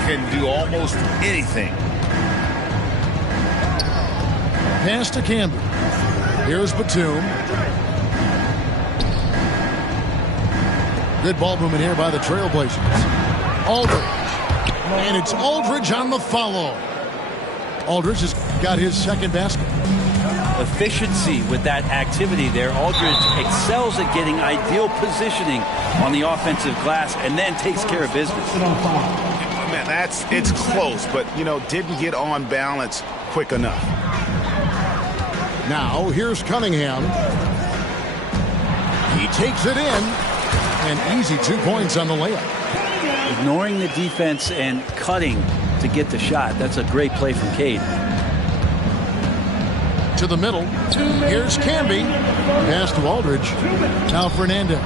can do almost anything. Pass to Campbell. Here's Batum. Good ball movement here by the Trailblazers. Aldridge. And it's Aldridge on the follow. Aldridge has got his second basket. Efficiency with that activity there. Aldridge excels at getting ideal positioning on the offensive glass and then takes care of business. Man, it's close, but, didn't get on balance quick enough. Now, here's Cunningham. He takes it in. And easy 2 points on the layup. Ignoring the defense and cutting to get the shot. That's a great play from Cade. To the middle. Here's Camby. Pass to Aldridge. Now Fernandez.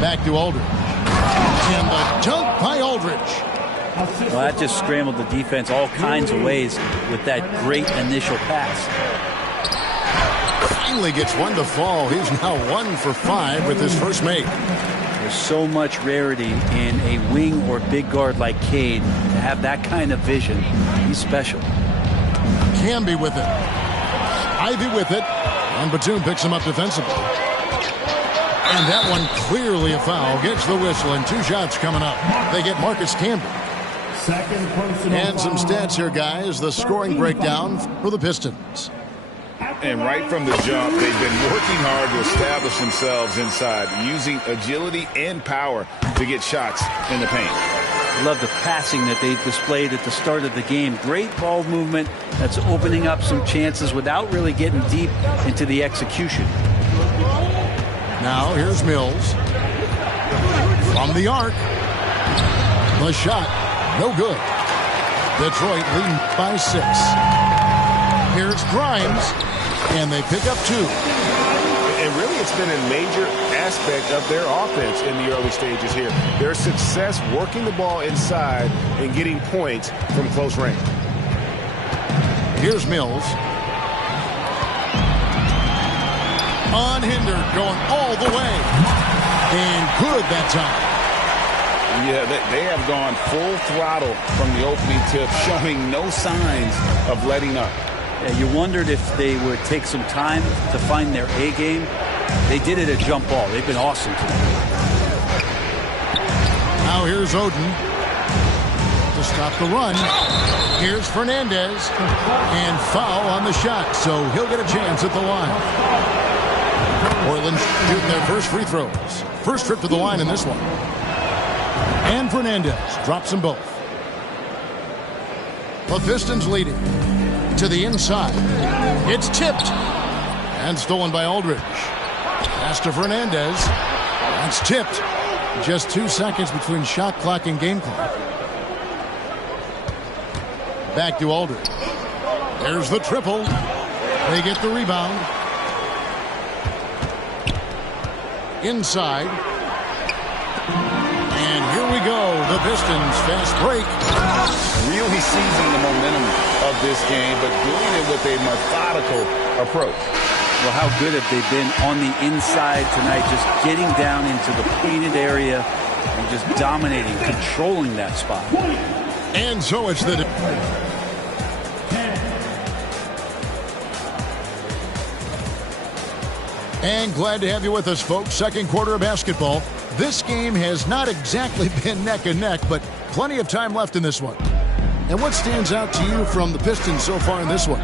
Back to Aldridge. And the dunk by Aldridge. Well, that just scrambled the defense all kinds of ways with that great initial pass. Finally gets one to fall. He's now 1 for 5 with his first make. There's so much rarity in a wing or big guard like Cade to have that kind of vision. He's special. Camby with it. Ivy with it. And Batum picks him up defensively. And that one clearly a foul. Gets the whistle and 2 shots coming up. They get Marcus Camby. And some stats here, guys. The scoring breakdown for the Pistons. And right from the jump, they've been working hard to establish themselves inside, using agility and power to get shots in the paint. Love the passing that they displayed at the start of the game. Great ball movement that's opening up some chances without really getting deep into the execution. Now here's Mills. From the arc. The shot. No good. Detroit leading by 6. Here's Grimes. And they pick up 2. And really, it's been a major aspect of their offense in the early stages here. Their success working the ball inside and getting points from close range. Here's Mills. Unhindered, going all the way. And good that time. Yeah, they have gone full throttle from the opening tip, showing no signs of letting up. Yeah, you wondered if they would take some time to find their A game. They did it at jump ball. They've been awesome today. Now here's Oden to stop the run. Here's Fernandez. And foul on the shot, so he'll get a chance at the line. Portland shooting their first free throws. First trip to the line in this one. And Fernandez drops them both. The Pistons leading. To the inside. It's tipped. And stolen by Aldridge. Pass to Fernandez. That's tipped. Just 2 seconds between shot clock and game clock. Back to Aldridge. There's the triple. They get the rebound. Inside. And here we go. The Pistons fast break. Really seizing the momentum of this game, but doing it with a methodical approach. Well, how good have they been on the inside tonight, just getting down into the painted area and just dominating, controlling that spot. And so it's the... And glad to have you with us, folks. Second quarter of basketball. This game has not exactly been neck and neck, but plenty of time left in this one. And what stands out to you from the Pistons so far in this one?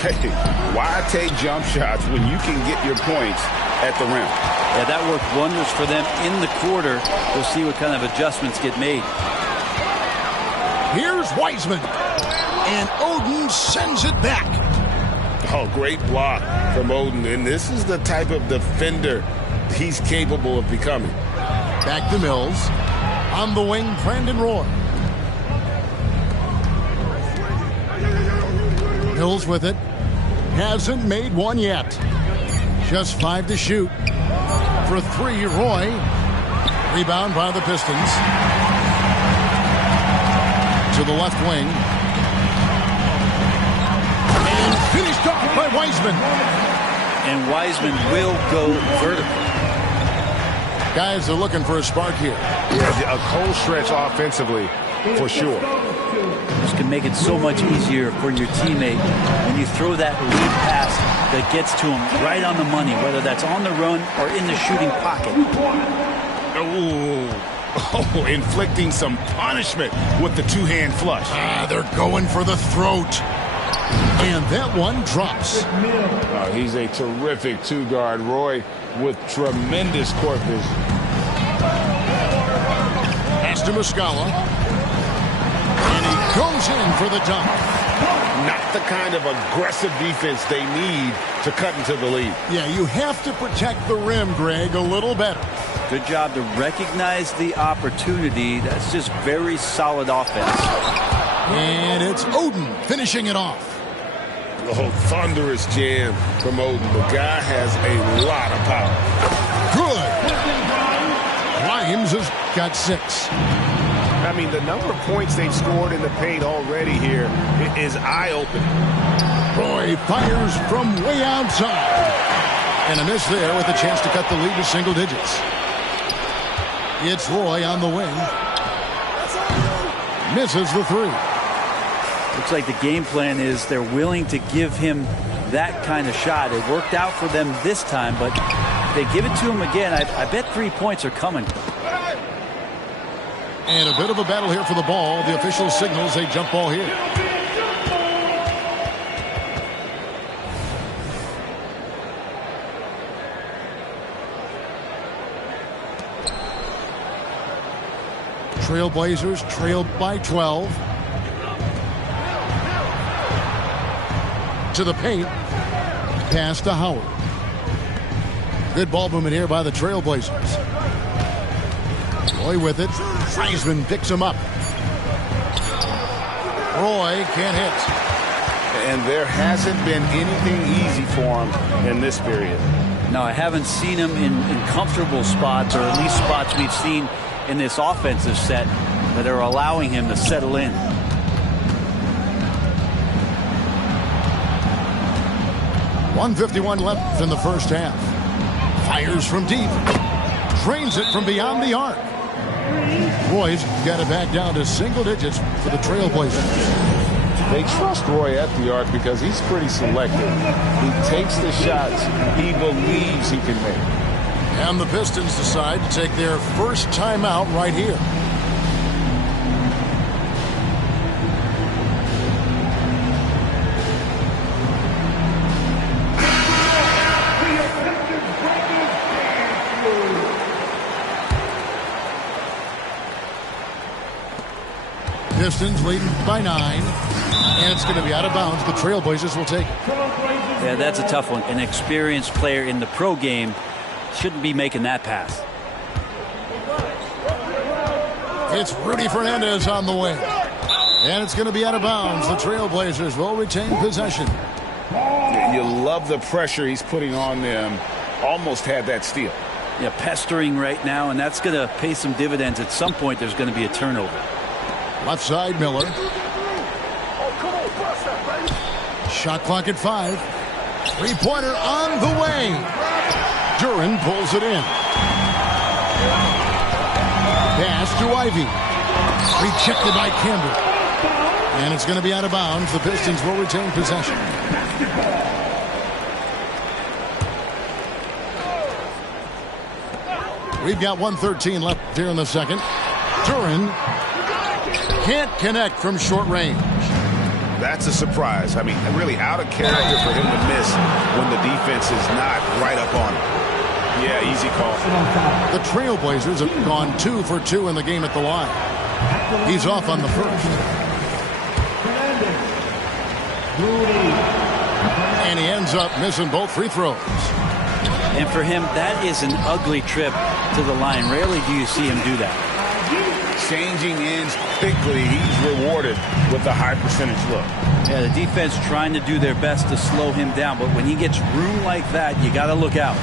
Hey, why take jump shots when you can get your points at the rim? Yeah, that worked wonders for them in the quarter. We'll see what kind of adjustments get made. Here's Wiseman. And Oden sends it back. Oh, great block from Oden. And this is the type of defender he's capable of becoming. Back to Mills. On the wing, Brandon Roy. Mills with it. Hasn't made one yet. Just 5 to shoot. For 3, Roy. Rebound by the Pistons. To the left wing. And finished off by Wiseman. And Wiseman will go vertical. Guys are looking for a spark here. Yeah, a cold stretch offensively, for sure. This can make it so much easier for your teammate when you throw that lead pass that gets to him right on the money, whether that's on the run or in the shooting pocket. Oh, inflicting some punishment with the two-hand flush. They're going for the throat. And that one drops. He's a terrific two-guard. Roy with tremendous court vision. Pass to Muscala. And he goes in for the dunk. Not the kind of aggressive defense they need to cut into the lead. Yeah, you have to protect the rim, Greg, a little better. Good job to recognize the opportunity. That's just very solid offense. And it's Oden finishing it off. Oh, thunderous jam from Oden. The guy has a lot of power. Good. Grimes has got 6. I mean, the number of points they've scored in the paint already here is eye-opening. Roy fires from way outside. And a miss there with a chance to cut the lead to single digits. It's Roy on the wing. Misses the 3. Looks like the game plan is they're willing to give him that kind of shot. It worked out for them this time, but if they give it to him again, I bet 3 points are coming. And a bit of a battle here for the ball. The official signals a jump ball here. Trailblazers trailed by 12. To the paint. Pass to Howard. Good ball movement here by the Trailblazers. Roy with it. Wiseman picks him up. Roy can't hit. And there hasn't been anything easy for him in this period. No, I haven't seen him in comfortable spots, or at least spots we've seen in this offensive set that are allowing him to settle in. .151 left in the first half. Fires from deep. Drains it from beyond the arc. Roy's got it back down to single digits for the Trailblazers. They trust Roy at the arc because he's pretty selective. He takes the shots he believes he can make. And the Pistons decide to take their first timeout right here. Pistons leading by 9. And it's going to be out of bounds. The Trailblazers will take it. Yeah, that's a tough one. An experienced player in the pro game shouldn't be making that pass. It's Rudy Fernandez on the wing. And it's going to be out of bounds. The Trailblazers will retain possession. You love the pressure he's putting on them. Almost had that steal. Yeah, pestering right now, and that's going to pay some dividends. At some point, there's going to be a turnover. Left side, Miller. Shot clock at 5. Three-pointer on the way. Duren pulls it in. Pass to Ivy. Rejected by Campbell. And it's going to be out of bounds. The Pistons will retain possession. We've got 1:13 left here in the second. Duren Can't connect from short range. That's a surprise. I mean, really out of character for him to miss when the defense is not right up on him. Yeah, easy call. The Trailblazers have gone 2 for 2 in the game at the line. He's off on the first. And he ends up missing both free throws. And for him, that is an ugly trip to the line. Rarely do you see him do that. Changing ends quickly. He's rewarded with a high percentage look. Yeah, the defense trying to do their best to slow him down, but when he gets room like that, you got to look out.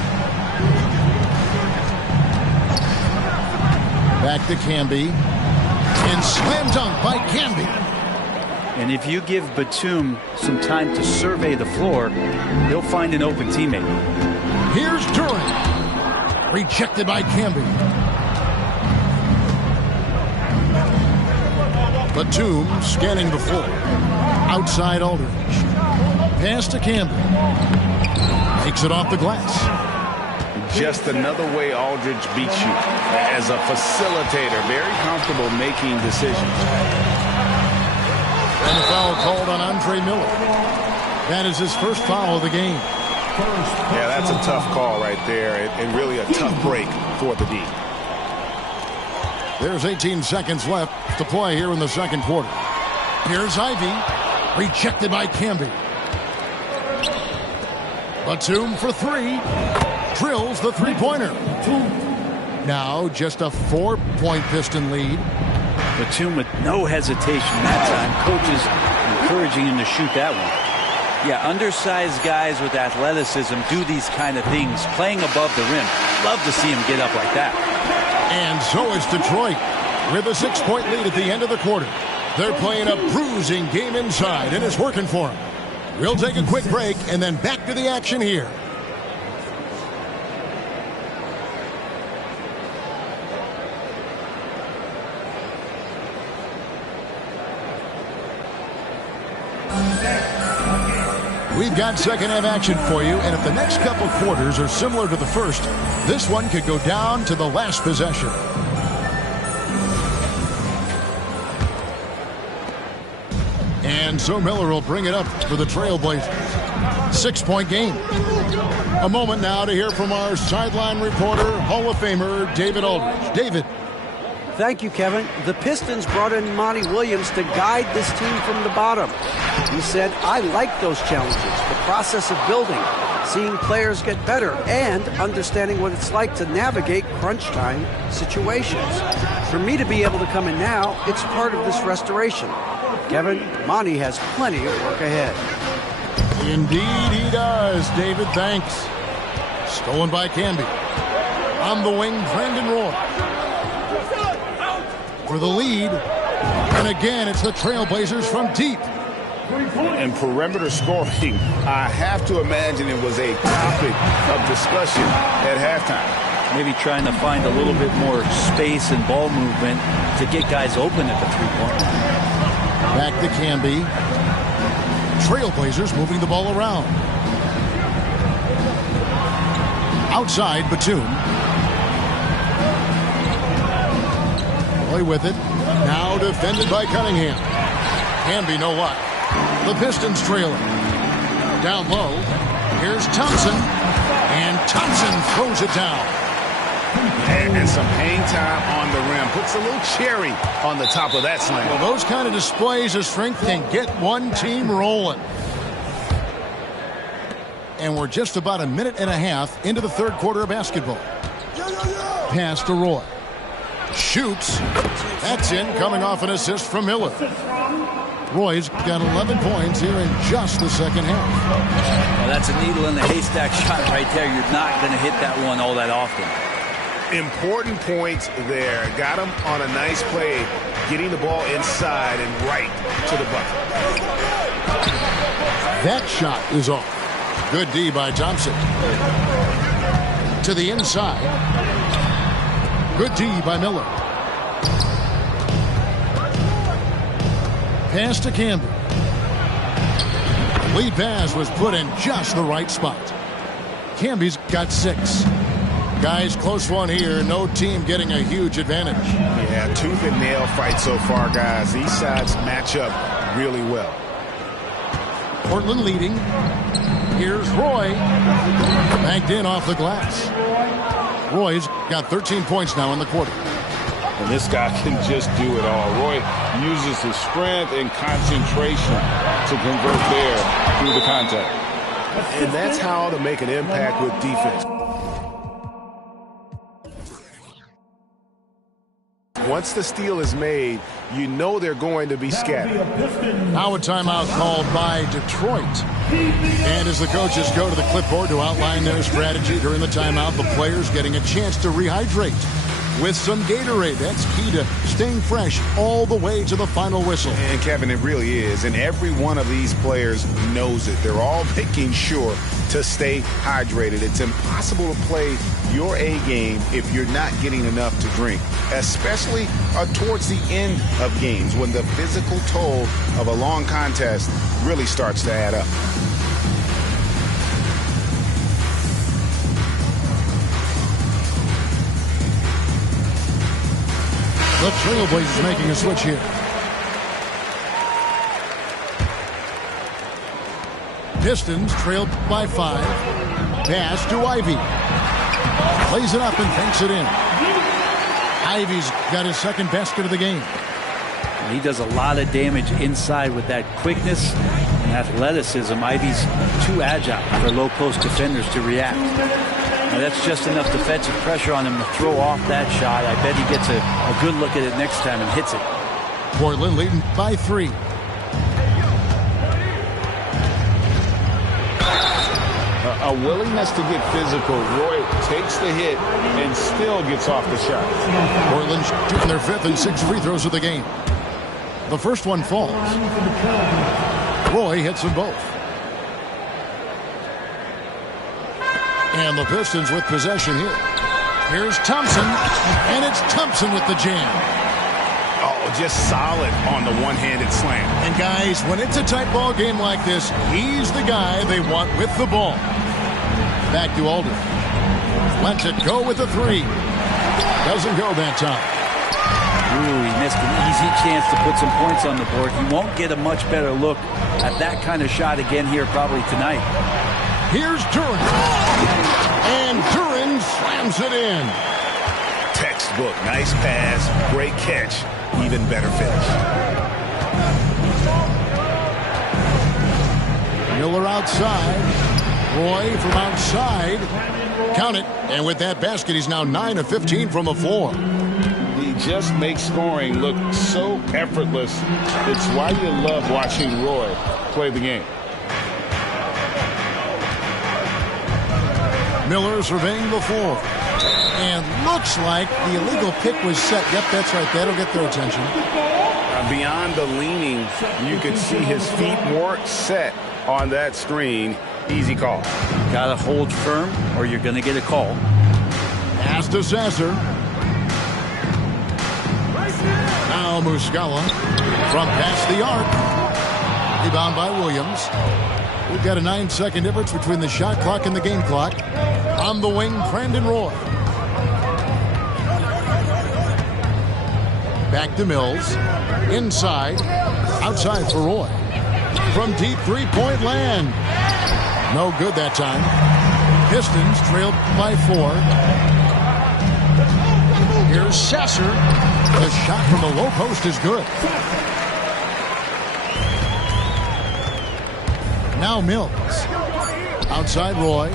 Back to Camby. And slam dunk by Camby. And if you give Batum some time to survey the floor, he'll find an open teammate. Here's Durant. Rejected by Camby. Batum scanning the floor. Outside Aldridge. Pass to Camby. Takes it off the glass. Just another way Aldridge beats you. As a facilitator, very comfortable making decisions. And a foul called on Andre Miller. That is his first foul of the game. Yeah, that's a tough call right there, and really a tough break for the D. There's 18 seconds left to play here in the second quarter. Here's Ivy. Rejected by Camby. Batum for three. Drills the three-pointer. Now just a 4-point Piston lead. Batum with no hesitation that time. Coaches encouraging him to shoot that one. Yeah, undersized guys with athleticism do these kind of things, playing above the rim. Love to see him get up like that. And so is Detroit with a 6-point lead at the end of the quarter. They're playing a bruising game inside, and it's working for them. We'll take a quick break and then back to the action here. We've got second half action for you, and if the next couple quarters are similar to the first, this one could go down to the last possession. And so Miller will bring it up for the Trailblazers. 6-point game. A moment now to hear from our sideline reporter, Hall of Famer David Aldridge. David. Thank you, Kevin. The Pistons brought in Monty Williams to guide this team from the bottom. He said, I like those challenges, the process of building, seeing players get better, and understanding what it's like to navigate crunch time situations. For me to be able to come in now, it's part of this restoration. Kevin, Monty has plenty of work ahead. Indeed he does, David. Thanks. Stolen by Camby. On the wing, Brandon Roy. For the lead. And again, it's the Trailblazers from deep. And perimeter scoring, I have to imagine it was a topic of discussion at halftime. Maybe trying to find a little bit more space and ball movement to get guys open at the three-point line. Back to Camby. Trailblazers moving the ball around. Outside, Batum. Roy with it. Now defended by Cunningham. Camby, no luck. The Pistons trailing. Down low. Here's Thompson. And Thompson throws it down. And some hang time on the rim. Puts a little cherry on the top of that slam. Well, those kind of displays of strength can get one team rolling. And we're just about a minute and a half into the third quarter of basketball. Pass to Roy. Shoots. That's in, coming off an assist from Miller. Roy's got 11 points here in just the second half. Well, that's a needle in the haystack shot right there. You're not going to hit that one all that often. Important points there. Got him on a nice play, getting the ball inside and right to the bucket. That shot is off. Good D by Thompson. To the inside. Good D by Miller. Pass to Camby. Lead pass was put in just the right spot. Camby's got 6. Guys, close one here. No team getting a huge advantage. Yeah, tooth and nail fight so far, guys. These sides match up really well. Portland leading. Here's Roy. Banked in off the glass. Roy's got 13 points now in the quarter. And this guy can just do it all. Roy uses his strength and concentration to convert there through the contact. And that's how to make an impact with defense. Once the steal is made, you know they're going to be scattered. Now a timeout called by Detroit. And as the coaches go to the clipboard to outline their strategy during the timeout, the players getting a chance to rehydrate with some Gatorade. That's key to staying fresh all the way to the final whistle. And Kevin, it really is. And every one of these players knows it. They're all making sure to stay hydrated. It's impossible to play your A game if you're not getting enough to drink, especially towards the end of games when the physical toll of a long contest really starts to add up. The Trailblazers making a switch here. Pistons trailed by 5. Pass to Ivy. Plays it up and banks it in. Ivy's got his second basket of the game. He does a lot of damage inside with that quickness and athleticism. Ivy's too agile for low post defenders to react. Now that's just enough defensive pressure on him to throw off that shot. I bet he gets a good look at it next time and hits it. Portland leading by 3. A willingness to get physical. Roy takes the hit and still gets off the shot. Portland shooting their 5th and 6th free throws of the game. The first one falls. Roy hits them both. And the Pistons with possession here. Here's Thompson, and it's Thompson with the jam. Oh, just solid on the one-handed slam. And guys, when it's a tight ball game like this, he's the guy they want with the ball. Back to Aldridge. Lets it go with the 3. Doesn't go that time. Ooh, he missed an easy chance to put some points on the board. He won't get a much better look at that kind of shot again here probably tonight. Here's Duren. And Duren slams it in. Textbook. Nice pass. Great catch. Even better finish. Miller outside. Roy from outside. Count it. And with that basket, he's now 9 of 15 from the floor. He just makes scoring look so effortless. It's why you love watching Roy play the game. Miller surveying the floor. And looks like the illegal pick was set. Yep, that's right. That'll get their attention. Beyond the leaning, you could see his feet more set on that screen. Easy call. Got to hold firm or you're going to get a call. Pass to Sasser. Now Muscala from past the arc. Rebound by Williams. We've got a 9-second difference between the shot clock and the game clock. On the wing, Brandon Roy. Back to Mills. Inside. Outside for Roy. From deep three-point land. No good that time. Pistons trailed by 4. Here's Sasser. The shot from the low post is good. Now Mills. Outside Roy.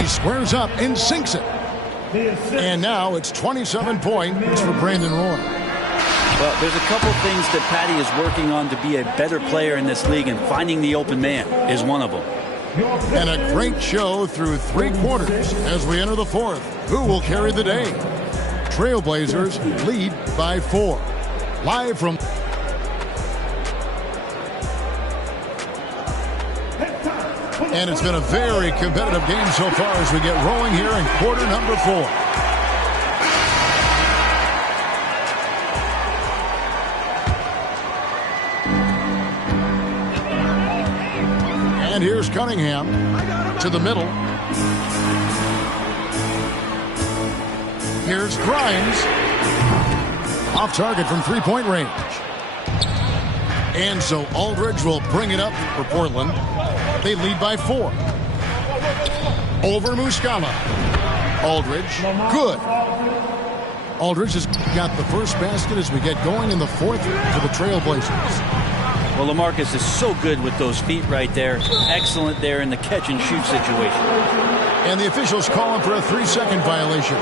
He squares up and sinks it. And now it's 27 points for Brandon Roy. Well, there's a couple things that Patty is working on to be a better player in this league, and finding the open man is one of them. And a great show through 3 quarters as we enter the 4th. Who will carry the day? Trailblazers lead by 4. Live from... And it's been a very competitive game so far as we get rolling here in quarter number 4. And here's Cunningham to the middle. Here's Grimes. Off target from three-point range. And so Aldridge will bring it up for Portland. They lead by 4. Over Muscala. Aldridge, good. Aldridge has got the first basket as we get going in the 4th for the Trailblazers. Well, LaMarcus is so good with those feet right there. Excellent there in the catch-and-shoot situation. And the officials call him for a 3-second violation.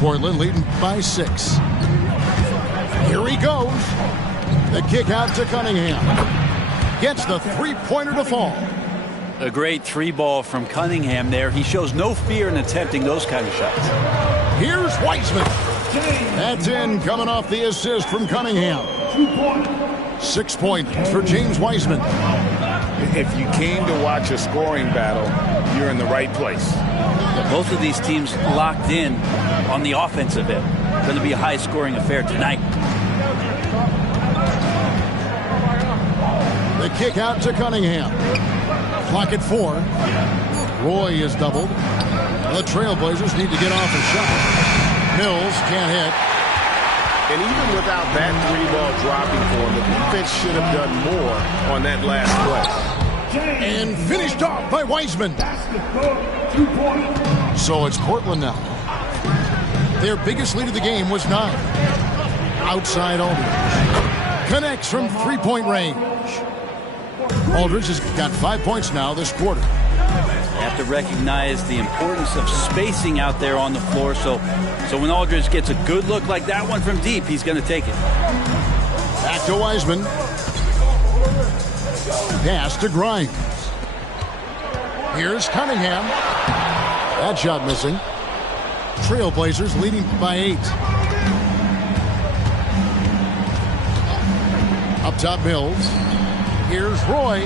Portland leading by 6. Here he goes. The kick out to Cunningham. Gets the three-pointer to fall. A great 3-ball from Cunningham there. He shows no fear in attempting those kind of shots. Here's Wiseman. That's in, coming off the assist from Cunningham. 6 points for James Wiseman. If you came to watch a scoring battle, you're in the right place. Both of these teams locked in on the offensive end. Going to be a high-scoring affair tonight. The kick out to Cunningham. Clock at 4. Roy is doubled. The Trailblazers need to get off a shot. Mills can't hit. And even without that 3-ball dropping for him, the defense should have done more on that last play. And finished off by Wiseman. So it's Portland now. Their biggest lead of the game was 9. Outside Aldridge. Connects from three-point range. Aldridge has got 5 points now this quarter. They have to recognize the importance of spacing out there on the floor. So when Aldridge gets a good look like that one from deep, he's going to take it. Back to Wiseman. Pass to Grimes. Here's Cunningham. That shot missing. Trailblazers leading by 8. Up top, Mills. Here's Roy.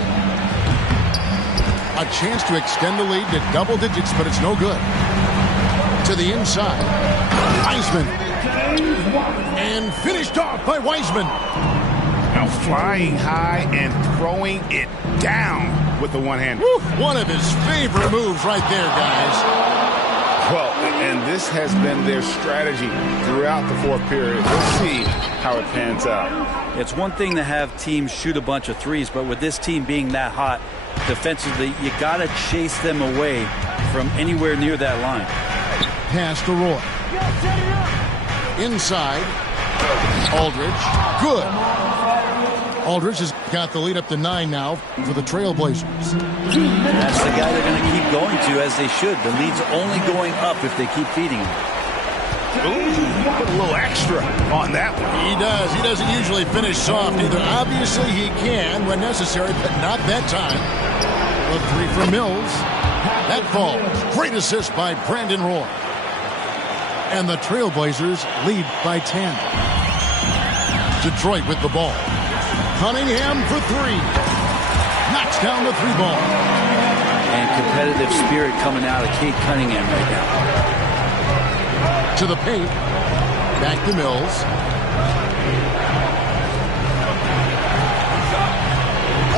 A chance to extend the lead to double digits, but it's no good. To the inside. Wiseman. And finished off by Wiseman. Now flying high and throwing it down with the one-hander. One of his favorite moves right there, guys. Well, and this has been their strategy throughout the 4th period. We'll see how it pans out. It's one thing to have teams shoot a bunch of threes, but with this team being that hot defensively, you got to chase them away from anywhere near that line. Pass to Roy. Inside. Aldridge. Good. Aldridge has got the lead up to 9 now for the Trailblazers. That's the guy they're going to keep going to, as they should. The lead's only going up if they keep feeding him. Ooh, put a little extra on that one. He does. He doesn't usually finish soft either. Obviously, he can when necessary, but not that time. The 3 for Mills. That falls. Great assist by Brandon Roy. And the Trailblazers lead by 10. Detroit with the ball. Cunningham for 3. Knocks down the 3-ball. And competitive spirit coming out of Cade Cunningham right now. To the paint. Back to Mills.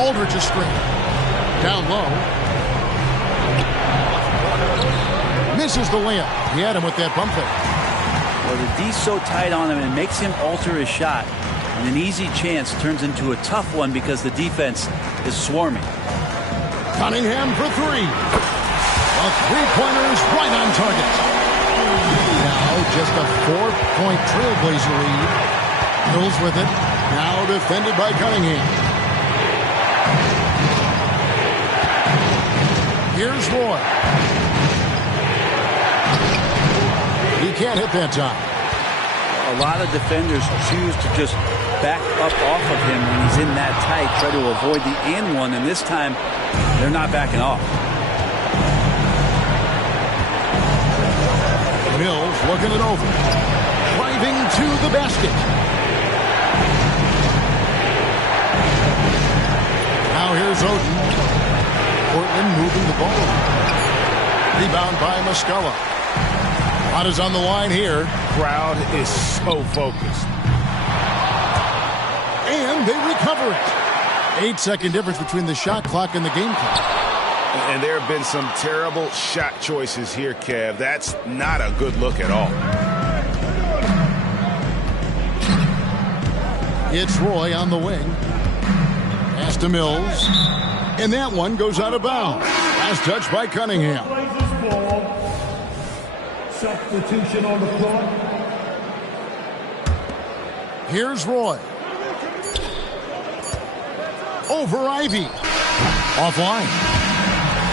Aldridge is straight. Down low. Misses the layup. He had him with that bump fake. Well, the D's so tight on him, it makes him alter his shot. And an easy chance turns into a tough one because the defense is swarming. Cunningham for 3. A three-pointer is right on target. Now just a 4-point Trailblazer lead. Mills with it. Now defended by Cunningham. Here's Roy. He can't hit that time. A lot of defenders choose to just back up off of him when he's in that tight, try to avoid the and one, and this time they're not backing off. Mills looking it over. Driving to the basket. Now here's Oden. Portland moving the ball. Rebound by Muscala. Lot is on the line here. Crowd is so focused. and they recover it. 8-second difference between the shot clock and the game clock. And there have been some terrible shot choices here, Kev. That's not a good look at all. It's Roy on the wing. Pass to Mills. And that one goes out of bounds. Last touch by Cunningham. Substitution on the clock. Here's Roy. Over Ivy. Offline.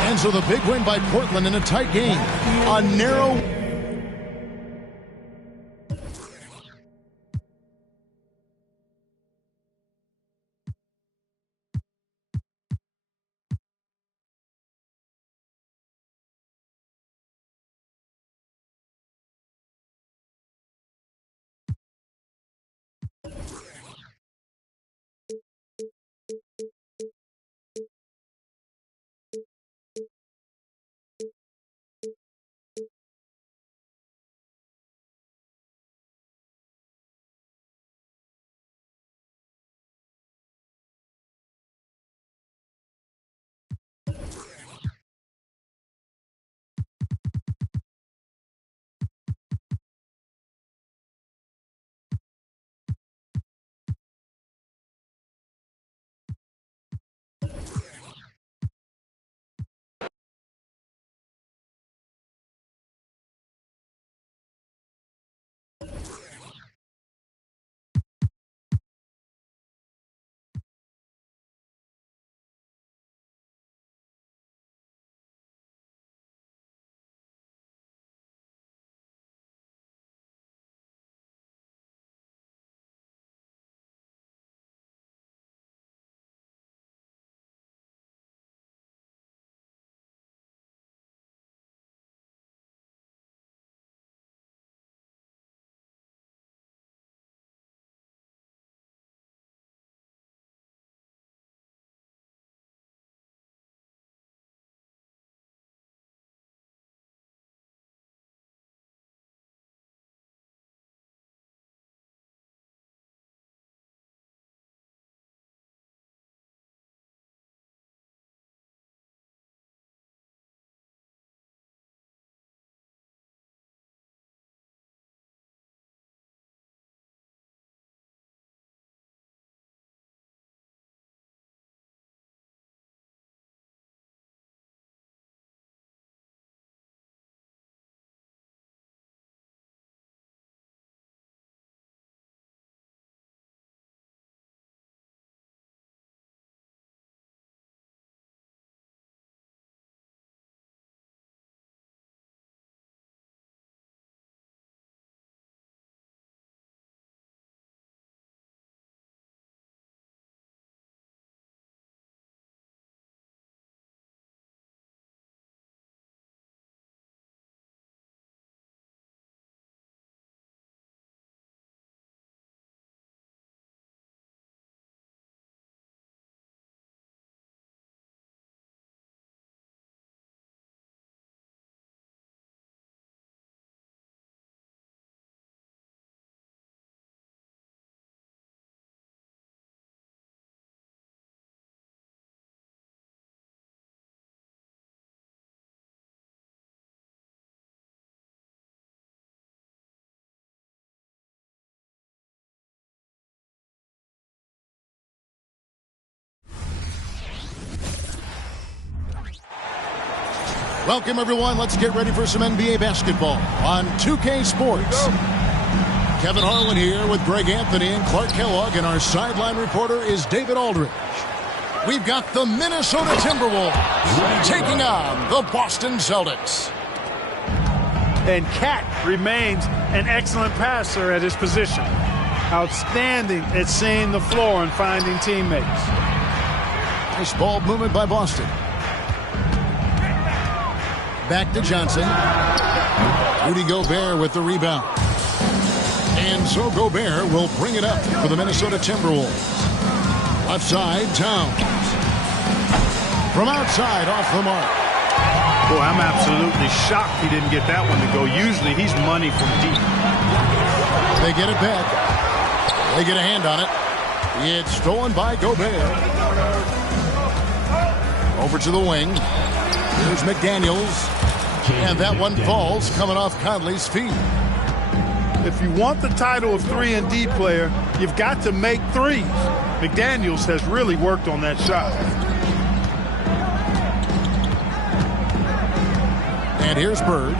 And so the big win by Portland in a tight game. A narrow... Welcome, everyone. Let's get ready for some NBA basketball on 2K Sports. Kevin Harlan here with Greg Anthony and Clark Kellogg, and our sideline reporter is David Aldridge. We've got the Minnesota Timberwolves taking on the Boston Celtics. And Cat remains an excellent passer at his position. Outstanding at seeing the floor and finding teammates. Nice ball movement by Boston. Back to Johnson. Rudy Gobert with the rebound. And so Gobert will bring it up for the Minnesota Timberwolves. Left side, Towns. From outside, off the mark. Boy, I'm absolutely shocked he didn't get that one to go. Usually he's money from deep. They get it back. They get a hand on it. It's stolen by Gobert. Over to the wing. Here's McDaniels. And that one falls coming off Conley's feet. If you want the title of 3-and-D player, you've got to make threes. McDaniels has really worked on that shot. And here's Bird.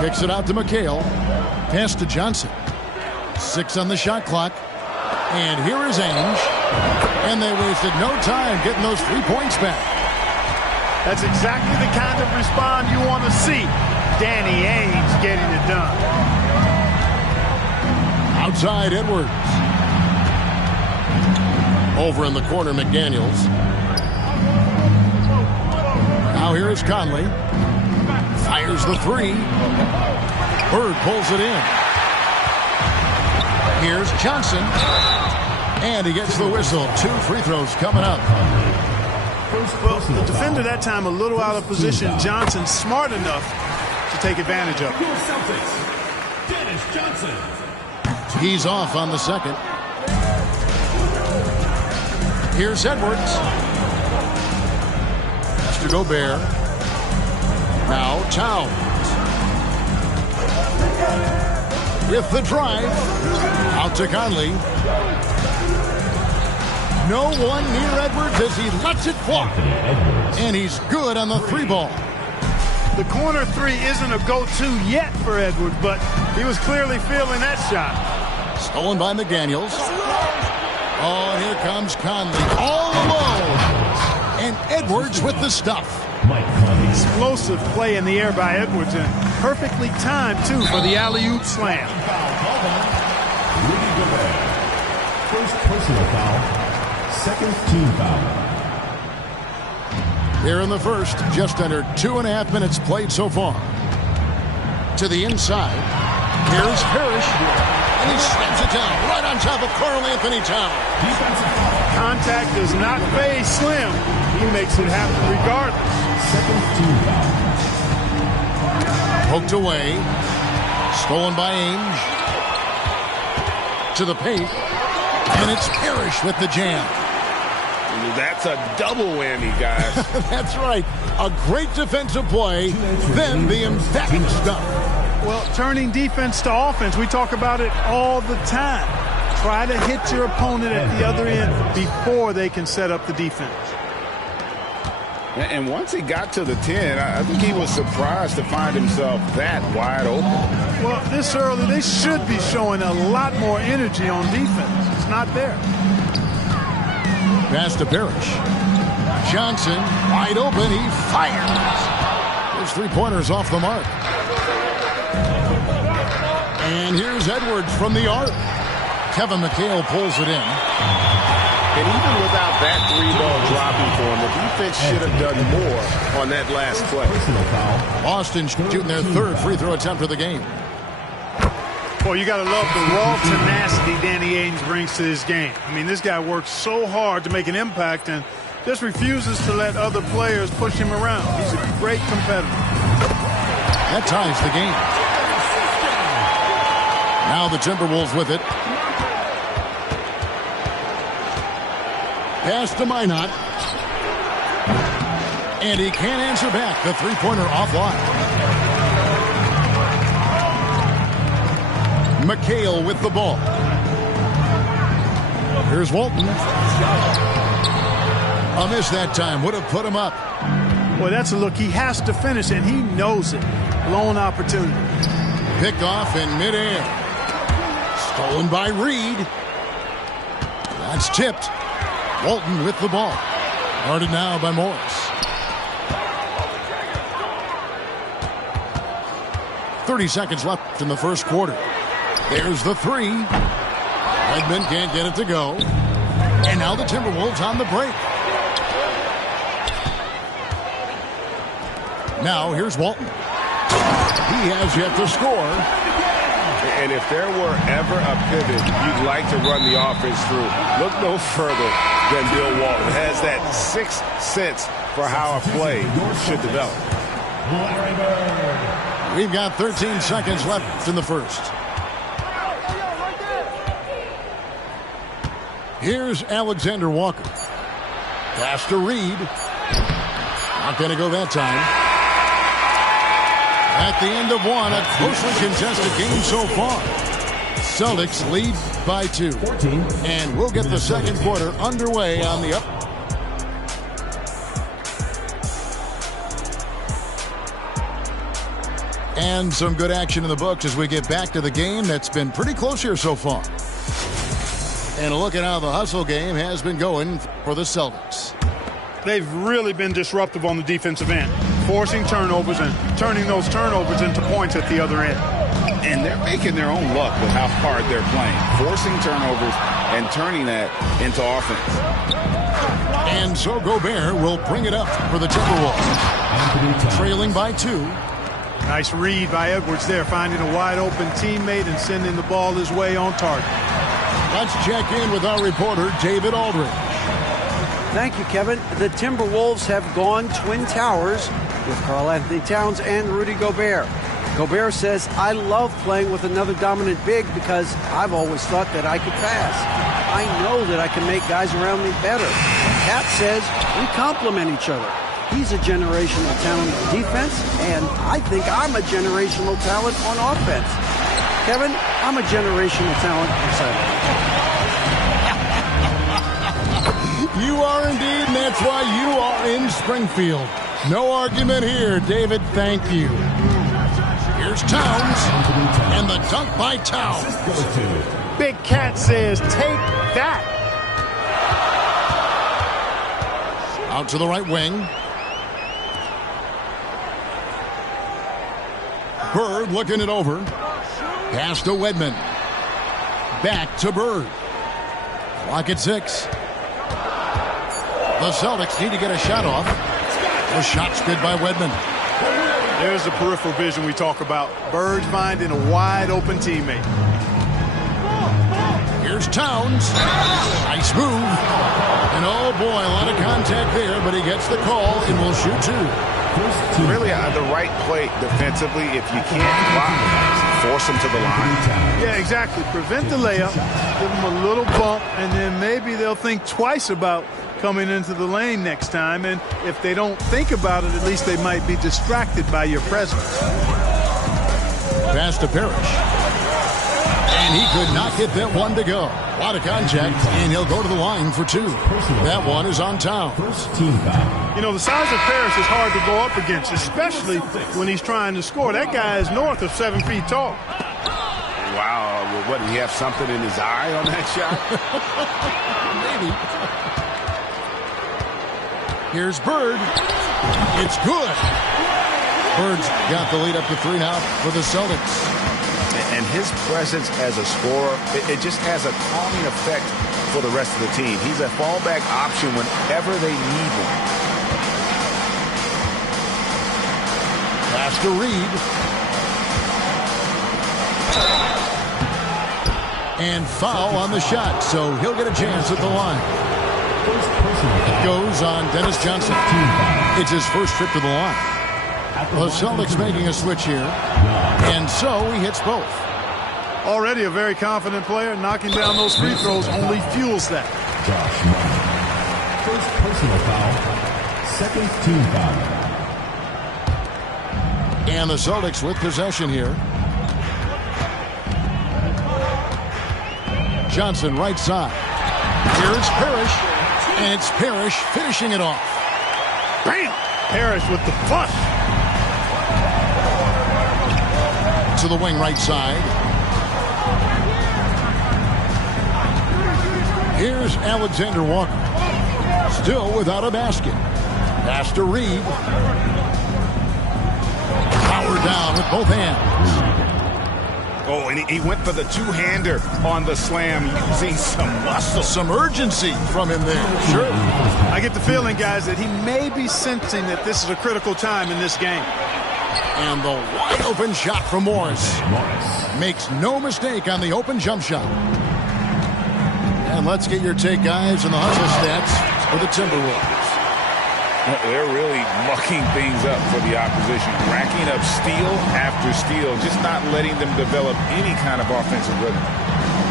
Kicks it out to McHale. Pass to Johnson. 6 on the shot clock. And here is Ainge. And they wasted no time getting those 3 points back. That's exactly the kind of response you want to see. Danny Ainge getting it done. Outside Edwards. Over in the corner, McDaniels. Now here is Conley. Fires the 3. Bird pulls it in. Here's Johnson. And he gets the whistle. 2 free throws coming up. Well, the defender that time a little out of position. Johnson smart enough to take advantage of it. Dennis Johnson. He's off on the second. Here's Edwards. That's to Gobert. Now Towns. With the drive. Out to Conley. No one near Edwards as he lets it fly. And he's good on the 3 ball. The corner 3 isn't a go-to yet for Edwards, but he was clearly feeling that shot. Stolen by McDaniels. Oh, and here comes Conley all alone. And Edwards with the stuff. Explosive play in the air by Edwards, and perfectly timed, too, for the alley-oop slam. First personal foul. Second team foul. Here in the first, just under 2.5 minutes played so far. To the inside. Here's Parrish. And he snaps it down right on top of Karl Anthony Towns. Contact does not phase Slim. He makes it happen regardless. Second team foul. Poked away. Stolen by Ainge. To the paint. And it's Parrish with the jam. That's a double whammy, guys. That's right. A great defensive play, then the emphatic stuff. Well, turning defense to offense, we talk about it all the time. Try to hit your opponent at the other end before they can set up the defense. And once he got to the 10, I think he was surprised to find himself that wide open. Well, this early, they should be showing a lot more energy on defense. It's not there. Pass to Parrish. Johnson, wide open, he fires. His 3-pointers off the mark. And here's Edwards from the arc. Kevin McHale pulls it in. And even without that 3-ball dropping for him, the defense should have done more on that last play. Boston shooting their 3rd free throw attempt of the game. Well, you got to love the raw tenacity Danny Ainge brings to this game. I mean, this guy works so hard to make an impact and just refuses to let other players push him around. He's a great competitor. That ties the game. Now the Timberwolves with it. Pass to Minot. And he can't answer back. The 3-pointer offline. McHale with the ball. Here's Walton. A miss that time. Would have put him up. Well, that's a look. He has to finish, and he knows it. Blown opportunity. Picked off in midair. Stolen by Reed. That's tipped. Walton with the ball. Guarded now by Morris. 30 seconds left in the first quarter. There's the 3. Edmond can't get it to go. And now the Timberwolves on the break. Now here's Walton. He has yet to score. And if there were ever a pivot you'd like to run the offense through, look no further than Bill Walton. Has that 6th sense for how a play should develop. We've got 13 seconds left in the first. Here's Alexander Walker. Pass to Reed. Not going to go that time. At the end of one, a closely contested game so far. Celtics lead by 2. And we'll get the second quarter underway on the up. And some good action in the books as we get back to the game that's been pretty close here so far. And a look at how the hustle game has been going for the Celtics. They've really been disruptive on the defensive end, forcing turnovers and turning those turnovers into points at the other end. And they're making their own luck with how hard they're playing, forcing turnovers and turning that into offense. And so Gobert will bring it up for the Timberwolves, trailing by 2. Nice read by Edwards there, finding a wide-open teammate and sending the ball his way on target. Let's check in with our reporter, David Aldridge. Thank you, Kevin. The Timberwolves have gone Twin Towers with Karl-Anthony Towns and Rudy Gobert. Gobert says, I love playing with another dominant big because I've always thought that I could pass. I know that I can make guys around me better. Cat says, we complement each other. He's a generational talent on defense, and I think I'm a generational talent on offense. Kevin, I'm a generational talent inside. You are indeed, and that's why you are in Springfield. No argument here, David. Thank you. Here's Towns, and the dunk by Towns. Big Cat says, take that. Out to the right wing. Bird looking it over. Pass to Wedman. Back to Bird. Clock at 6. The Celtics need to get a shot off. The shot's good by Wedman. There's the peripheral vision we talk about. Bird finding a wide-open teammate. Here's Towns. Nice move. And oh boy, a lot of contact there, but he gets the call and will shoot 2. Really the right play defensively. If you can't block, force them to the line. Yeah, exactly. Prevent the layup, give them a little bump, and then maybe they'll think twice about coming into the lane next time. And if they don't think about it, at least they might be distracted by your presence. Pass to Parrish. And he could not get that one to go. A lot of contact, and he'll go to the line for 2. That one is on Towns. You know, the size of Parrish is hard to go up against, especially when he's trying to score. That guy is north of 7 feet tall. Wow. Well, what, did he have something in his eye on that shot? Maybe. Here's Bird. It's good. Bird's got the lead up to 3 now for the Celtics. And his presence as a scorer, it just has a calming effect for the rest of the team. He's a fallback option whenever they need one. Pass to Reed. And foul on the shot, so he'll get a chance at the line. It goes on Dennis Johnson. It's his first trip to the line. The Celtics making a switch here. And so he hits both. Already a very confident player. Knocking down those free throws only fuels that. Josh First personal foul. Second team foul. And the Celtics with possession here. Johnson right side. Here's Parrish. And it's Parrish finishing it off. Bam! Parrish with the flush. To the wing right side. Here's Alexander Walker. Still without a basket. Pass to Reed. Power down with both hands. Oh, and he went for the two-hander on the slam, using some muscle. Some urgency from him there. Sure. I get the feeling, guys, that he may be sensing that this is a critical time in this game. And the wide open shot from Morris. Makes no mistake on the open jump shot. And let's get your take, guys, on the hustle stats for the Timberwolves. They're really mucking things up for the opposition, racking up steal after steal, just not letting them develop any kind of offensive rhythm.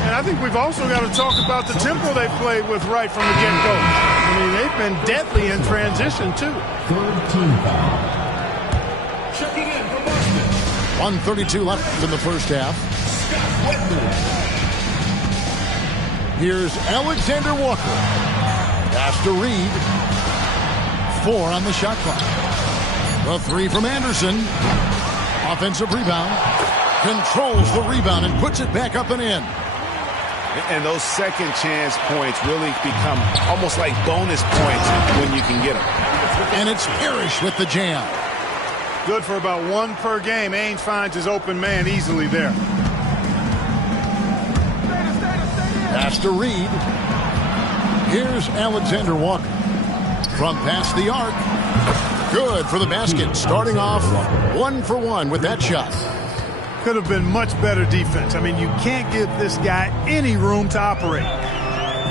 And I think we've also got to talk about the tempo they played with right from the get-go. I mean, they've been deadly in transition, too. Third team foul. Checking in for Boston. 1:32 left in the first half. Here's Alexander Walker. Pass to Reed. 4 on the shot clock. The 3 from Anderson. Offensive rebound. Controls the rebound and puts it back up and in. And those second chance points really become almost like bonus points when you can get them. And it's Parrish with the jam. Good for about 1 per game. Ainge finds his open man easily there. Pass to Reed. Here's Alexander Walker. From past the arc. Good for the basket. Starting off 1 for 1 with that shot. Could have been much better defense. I mean, you can't give this guy any room to operate.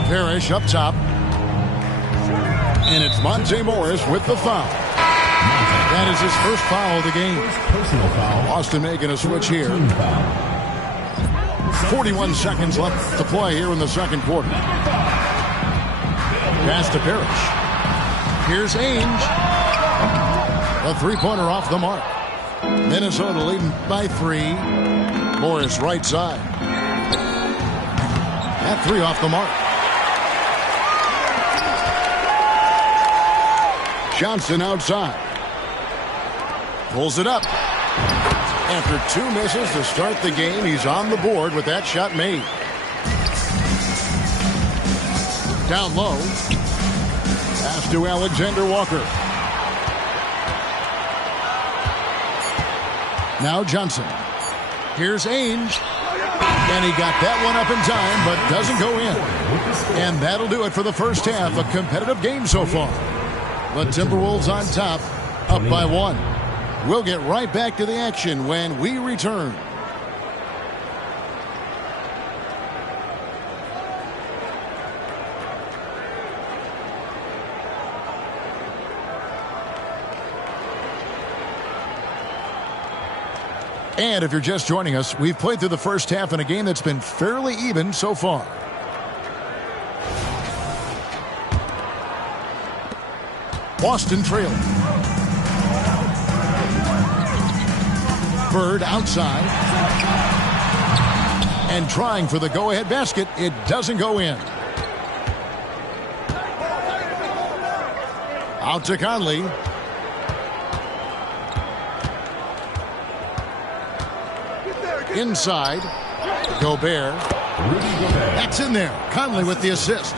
Parrish up top. And it's Monte Morris with the foul. That is his first foul of the game. Personal foul. Boston making a switch here. 41 seconds left to play here in the second quarter. Pass to Parrish. Here's Ainge. A three-pointer off the mark. Minnesota leading by 3. Morris right side. That 3 off the mark. Johnson outside. Pulls it up. After 2 misses to start the game, he's on the board with that shot made. Down low. Pass to Alexander Walker. Now Johnson. Here's Ainge. And he got that one up in time, but doesn't go in. And that'll do it for the first half. A competitive game so far. The Timberwolves on top, up by 1. We'll get right back to the action when we return. And if you're just joining us, we've played through the first half in a game that's been fairly even so far. Boston trailing. Bird outside. And trying for the go-ahead basket. It doesn't go in. Out to Conley. Inside. Gobert. That's in there. Conley with the assist.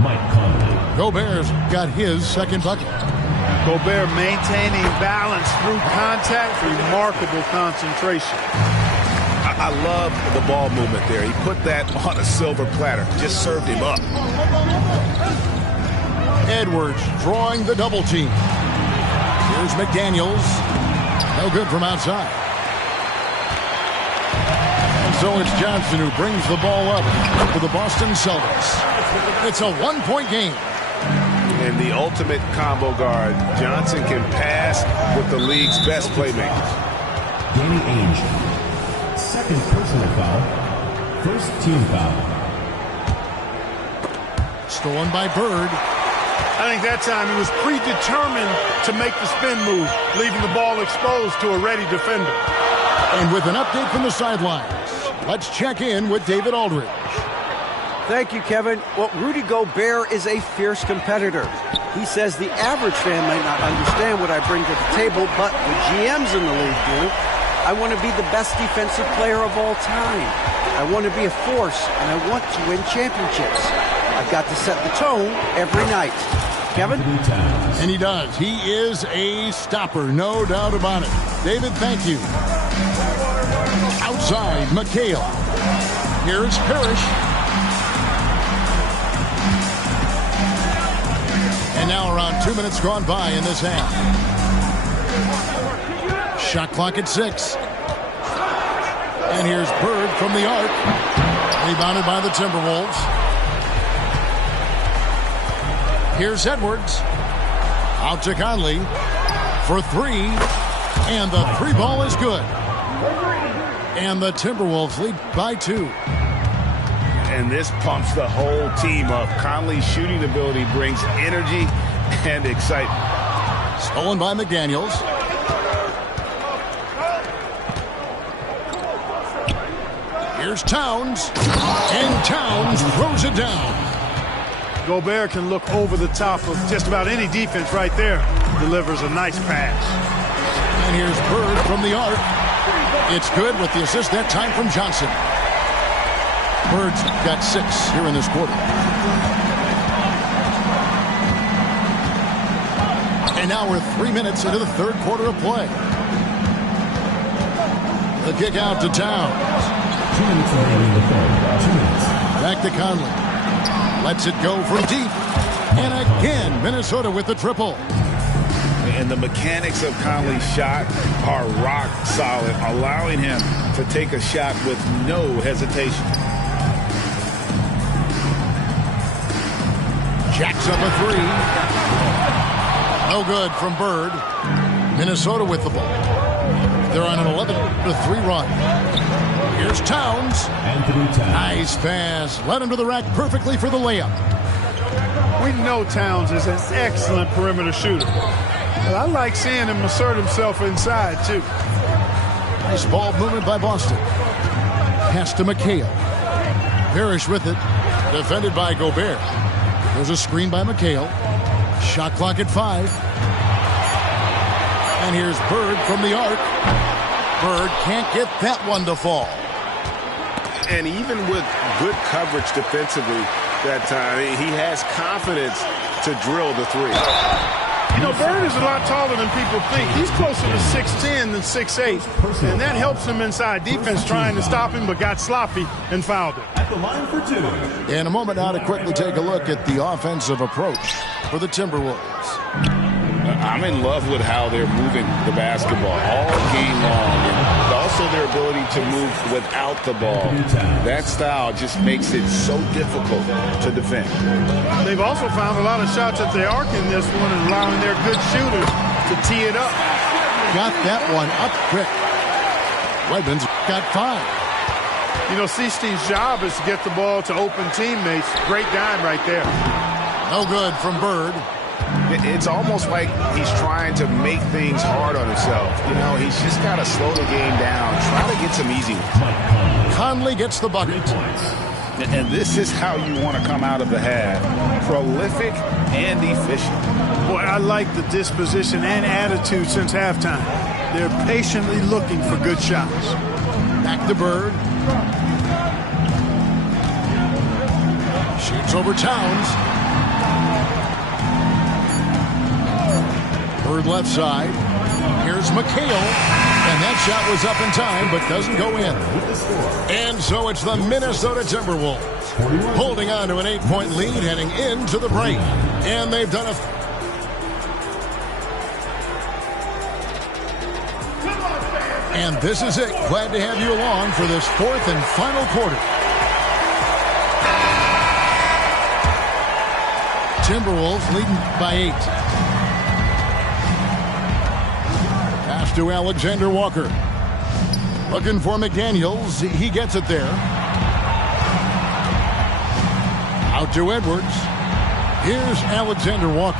Mike Conley. Gobert's got his second bucket. Gobert maintaining balance through contact. Remarkable concentration. I love the ball movement there. He put that on a silver platter. Just served him up. Edwards drawing the double team. Here's McDaniels. No good from outside. And so it's Johnson who brings the ball up for the Boston Celtics. It's a one-point game. And the ultimate combo guard. Johnson can pass with the league's best playmakers. Danny Ainge. Second personal foul. First team foul. Stolen by Bird. I think that time he was predetermined to make the spin move, leaving the ball exposed to a ready defender. And with an update from the sidelines, let's check in with David Aldridge. Thank you, Kevin. Well, Rudy Gobert is a fierce competitor. He says the average fan might not understand what I bring to the table, but the GMs in the league do. I want to be the best defensive player of all time. I want to be a force, and I want to win championships. I've got to set the tone every night. Kevin? And he does. He is a stopper, no doubt about it. David, thank you. Outside, McHale. Here's Parrish. And now around 2 minutes gone by in this half. Shot clock at 6. And here's Bird from the arc. Rebounded by the Timberwolves. Here's Edwards. Out to Conley for 3. And the 3 ball is good. And the Timberwolves lead by 2. And this pumps the whole team up. Conley's shooting ability brings energy and excitement. Stolen by McDaniels. Here's Towns. And Towns throws it down. Gobert can look over the top of just about any defense right there. Delivers a nice pass. And here's Bird from the arc. It's good with the assist that time from Johnson. Bird's got 6 here in this quarter. And now we're 3 minutes into the third quarter of play. The kick out to Towns. 2 minutes remaining in the third. 2 minutes. Back to Conley. Lets it go from deep. And again, Minnesota with the triple. And the mechanics of Conley's shot are rock solid, allowing him to take a shot with no hesitation. Jacks up a 3. No good from Bird. Minnesota with the ball. They're on an 11-3 run. Here's Towns. Nice pass. Led him to the rack perfectly for the layup. We know Towns is an excellent perimeter shooter. But I like seeing him assert himself inside, too. Nice ball movement by Boston. Pass to McHale. Parrish with it. Defended by Gobert. There's a screen by McHale. Shot clock at 5. And here's Bird from the arc. Bird can't get that one to fall. And even with good coverage defensively that time, he has confidence to drill the 3. You know, Bird is a lot taller than people think. He's closer to 6'10 than 6'8. And that helps him inside defense trying to stop him, but got sloppy and fouled him. At the line for 2. In a moment now to quickly take a look at the offensive approach for the Timberwolves. I'm in love with how they're moving the basketball all game long, and also their ability to move without the ball. That style just makes it so difficult to defend. They've also found a lot of shots at the arc in this one and allowing their good shooters to tee it up. Got that one up quick. Wegman's got 5. You know, Sistine's job is to get the ball to open teammates. Great dime right there. No good from Bird. It's almost like he's trying to make things hard on himself. You know, he's just got to slow the game down, try to get some easy ones. Conley gets the bucket. And this is how you want to come out of the half. Prolific and efficient. Boy, I like the disposition and attitude since halftime. They're patiently looking for good shots. Back to Bird. Shoots over Towns. Bird left side. Here's McHale. And that shot was up in time, but doesn't go in. And so it's the Minnesota Timberwolves holding on to an 8-point lead heading into the break. And they've done a... And this is it. Glad to have you along for this 4th and final quarter. Timberwolves leading by 8. Pass to Alexander Walker. Looking for McDaniels. He gets it there. Out to Edwards. Here's Alexander Walker.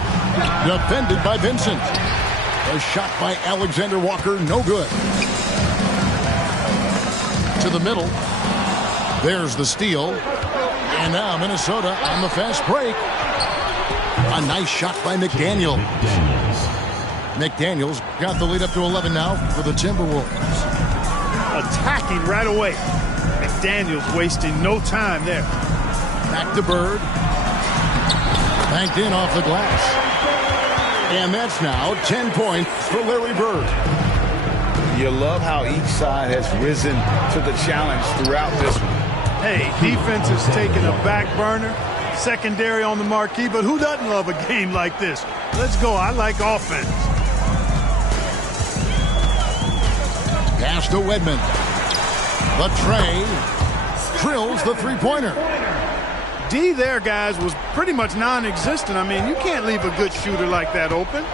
Defended by Vincent. A shot by Alexander Walker. No good. To the middle. There's the steal. And now Minnesota on the fast break. A nice shot by McDaniels. McDaniels got the lead up to 11 now for the Timberwolves. Attacking right away. McDaniels wasting no time there. Back to Bird. Banked in off the glass. And that's now 10 points for Larry Bird. You love how each side has risen to the challenge throughout this one. Hey, defense is taking a back burner. Secondary on the marquee, but who doesn't love a game like this? Let's go. I like offense. Pass to Wedman. The tray drills the three-pointer. D there, guys, was pretty much non-existent. I mean, you can't leave a good shooter like that open.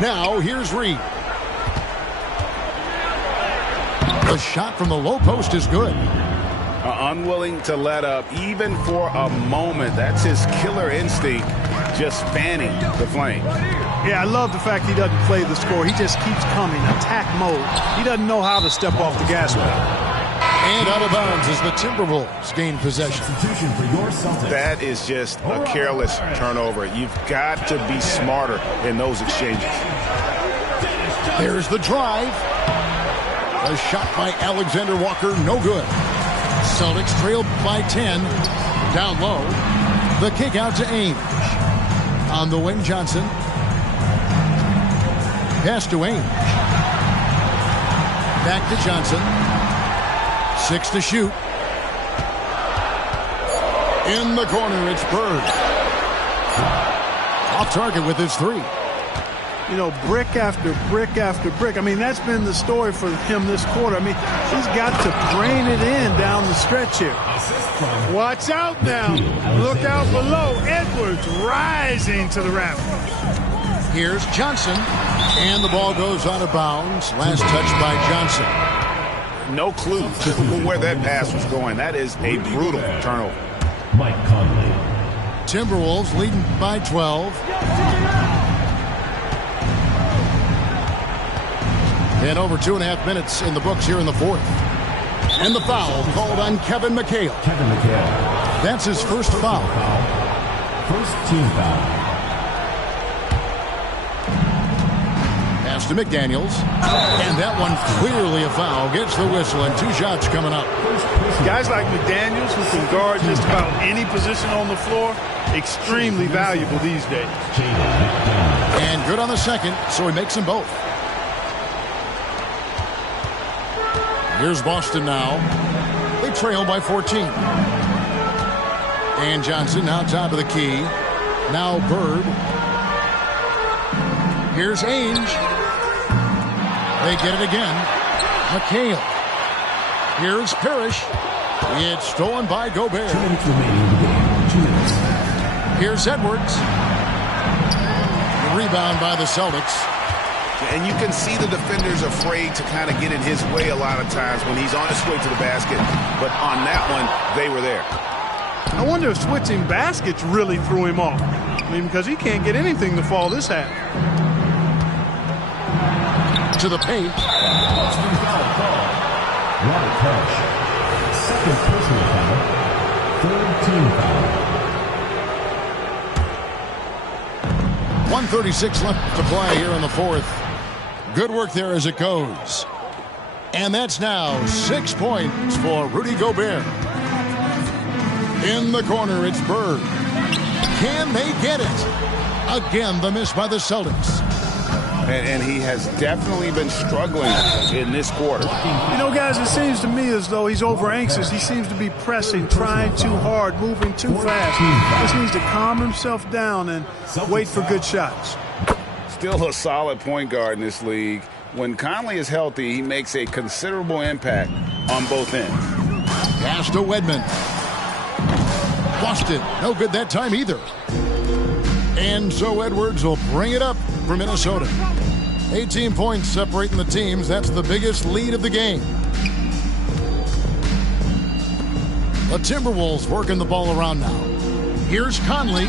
Now, here's Reed. The shot from the low post is good. Unwilling to let up even for a moment. That's his killer instinct, just fanning the flame. Yeah, I love the fact he doesn't play the score. He just keeps coming, attack mode. He doesn't know how to step off the gas pedal. And out of bounds as the Timberwolves gain possession. That is just a careless turnover. You've got to be smarter in those exchanges. There's the drive. A shot by Alexander Walker, no good. Celtics trailed by 10. Down low. The kick out to Ainge. On the wing, Johnson. Pass to Ainge. Back to Johnson. 6 to shoot. In the corner, it's Bird. Off target with his 3. You know, brick after brick after brick. I mean, that's been the story for him this quarter. I mean, he's got to brain it in down the stretch here. Watch out now. Look out below. Edwards rising to the rack. Here's Johnson. And the ball goes out of bounds. Last touch by Johnson. No clue to where that pass was going. That is a brutal turnover. Mike Conley. Timberwolves leading by 12. And over 2.5 minutes in the books here in the fourth. And the foul called on Kevin McHale. That's his first foul. First team foul. Pass to McDaniels. And that one clearly a foul. Gets the whistle and 2 shots coming up. Guys like McDaniels who can guard just about any position on the floor, extremely valuable these days. And good on the second, so he makes them both. Here's Boston now. They trail by 14. And Johnson now top of the key. Now Bird. Here's Ainge. They get it again. McHale. Here's Parrish. It's stolen by Gobert. 2 minutes remaining in the game. 2 minutes. Here's Edwards. Rebound by the Celtics. And you can see the defenders afraid to kind of get in his way a lot of times when he's on his way to the basket. But on that one, they were there. I wonder if switching baskets really threw him off. I mean, because he can't get anything to fall this half. To the paint. Robert Parrish. Second personal foul. Third team foul. 1:36 left to play here in the fourth. Good work there as it goes. And that's now 6 points for Rudy Gobert. In the corner, it's Bird. Can they get it? Again, the miss by the Celtics. And he has definitely been struggling in this quarter. You know, guys, it seems to me as though he's over anxious. He seems to be pressing, trying too hard, moving too fast. Just needs to calm himself down and wait for good shots. Still a solid point guard in this league. When Conley is healthy, he makes a considerable impact on both ends. Pass to Wedman. Boston, no good that time either. And so Edwards will bring it up for Minnesota. 18 points separating the teams. That's the biggest lead of the game. The Timberwolves working the ball around now. Here's Conley.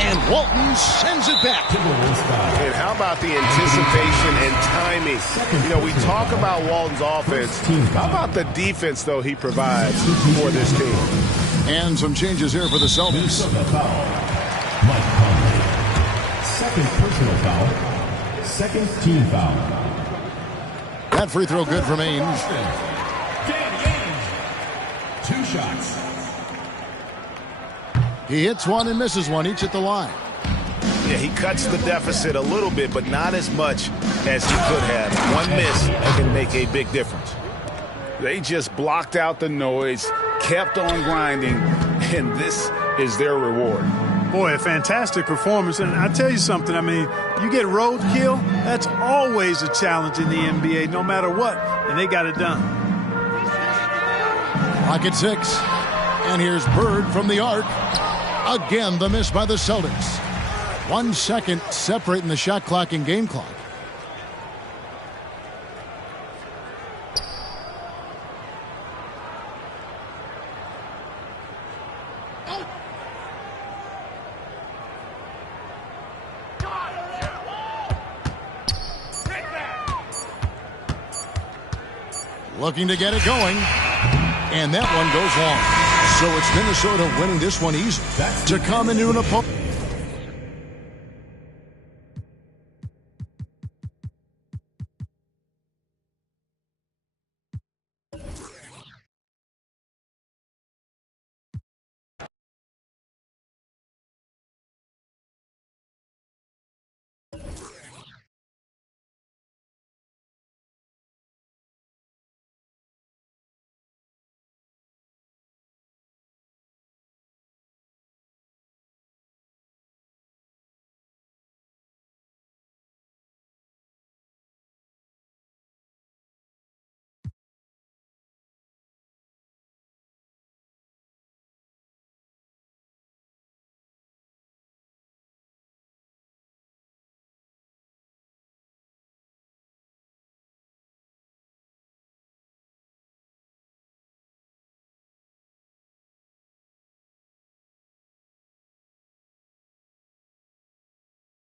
And Walton sends it back. And how about the anticipation and timing? You know, we talk about Walton's offense. How about the defense, though, he provides for this team? And some changes here for the Celtics. Mike Conley. Second personal foul. Second team foul. That free throw good from Ainge. Danny Ainge. 2 shots. He hits one and misses one, each at the line. Yeah, he cuts the deficit a little bit, but not as much as he could have. One miss can make a big difference. They just blocked out the noise, kept on grinding, and this is their reward. Boy, a fantastic performance. And I tell you something, I mean, you get roadkill, that's always a challenge in the NBA, no matter what. And they got it done. Clock at 6. And here's Bird from the arc. Again, the miss by the Celtics. 1 second separating the shot clock and game clock. looking to get it going. And that one goes long. So it's Minnesota winning this one easy to come into an opponent.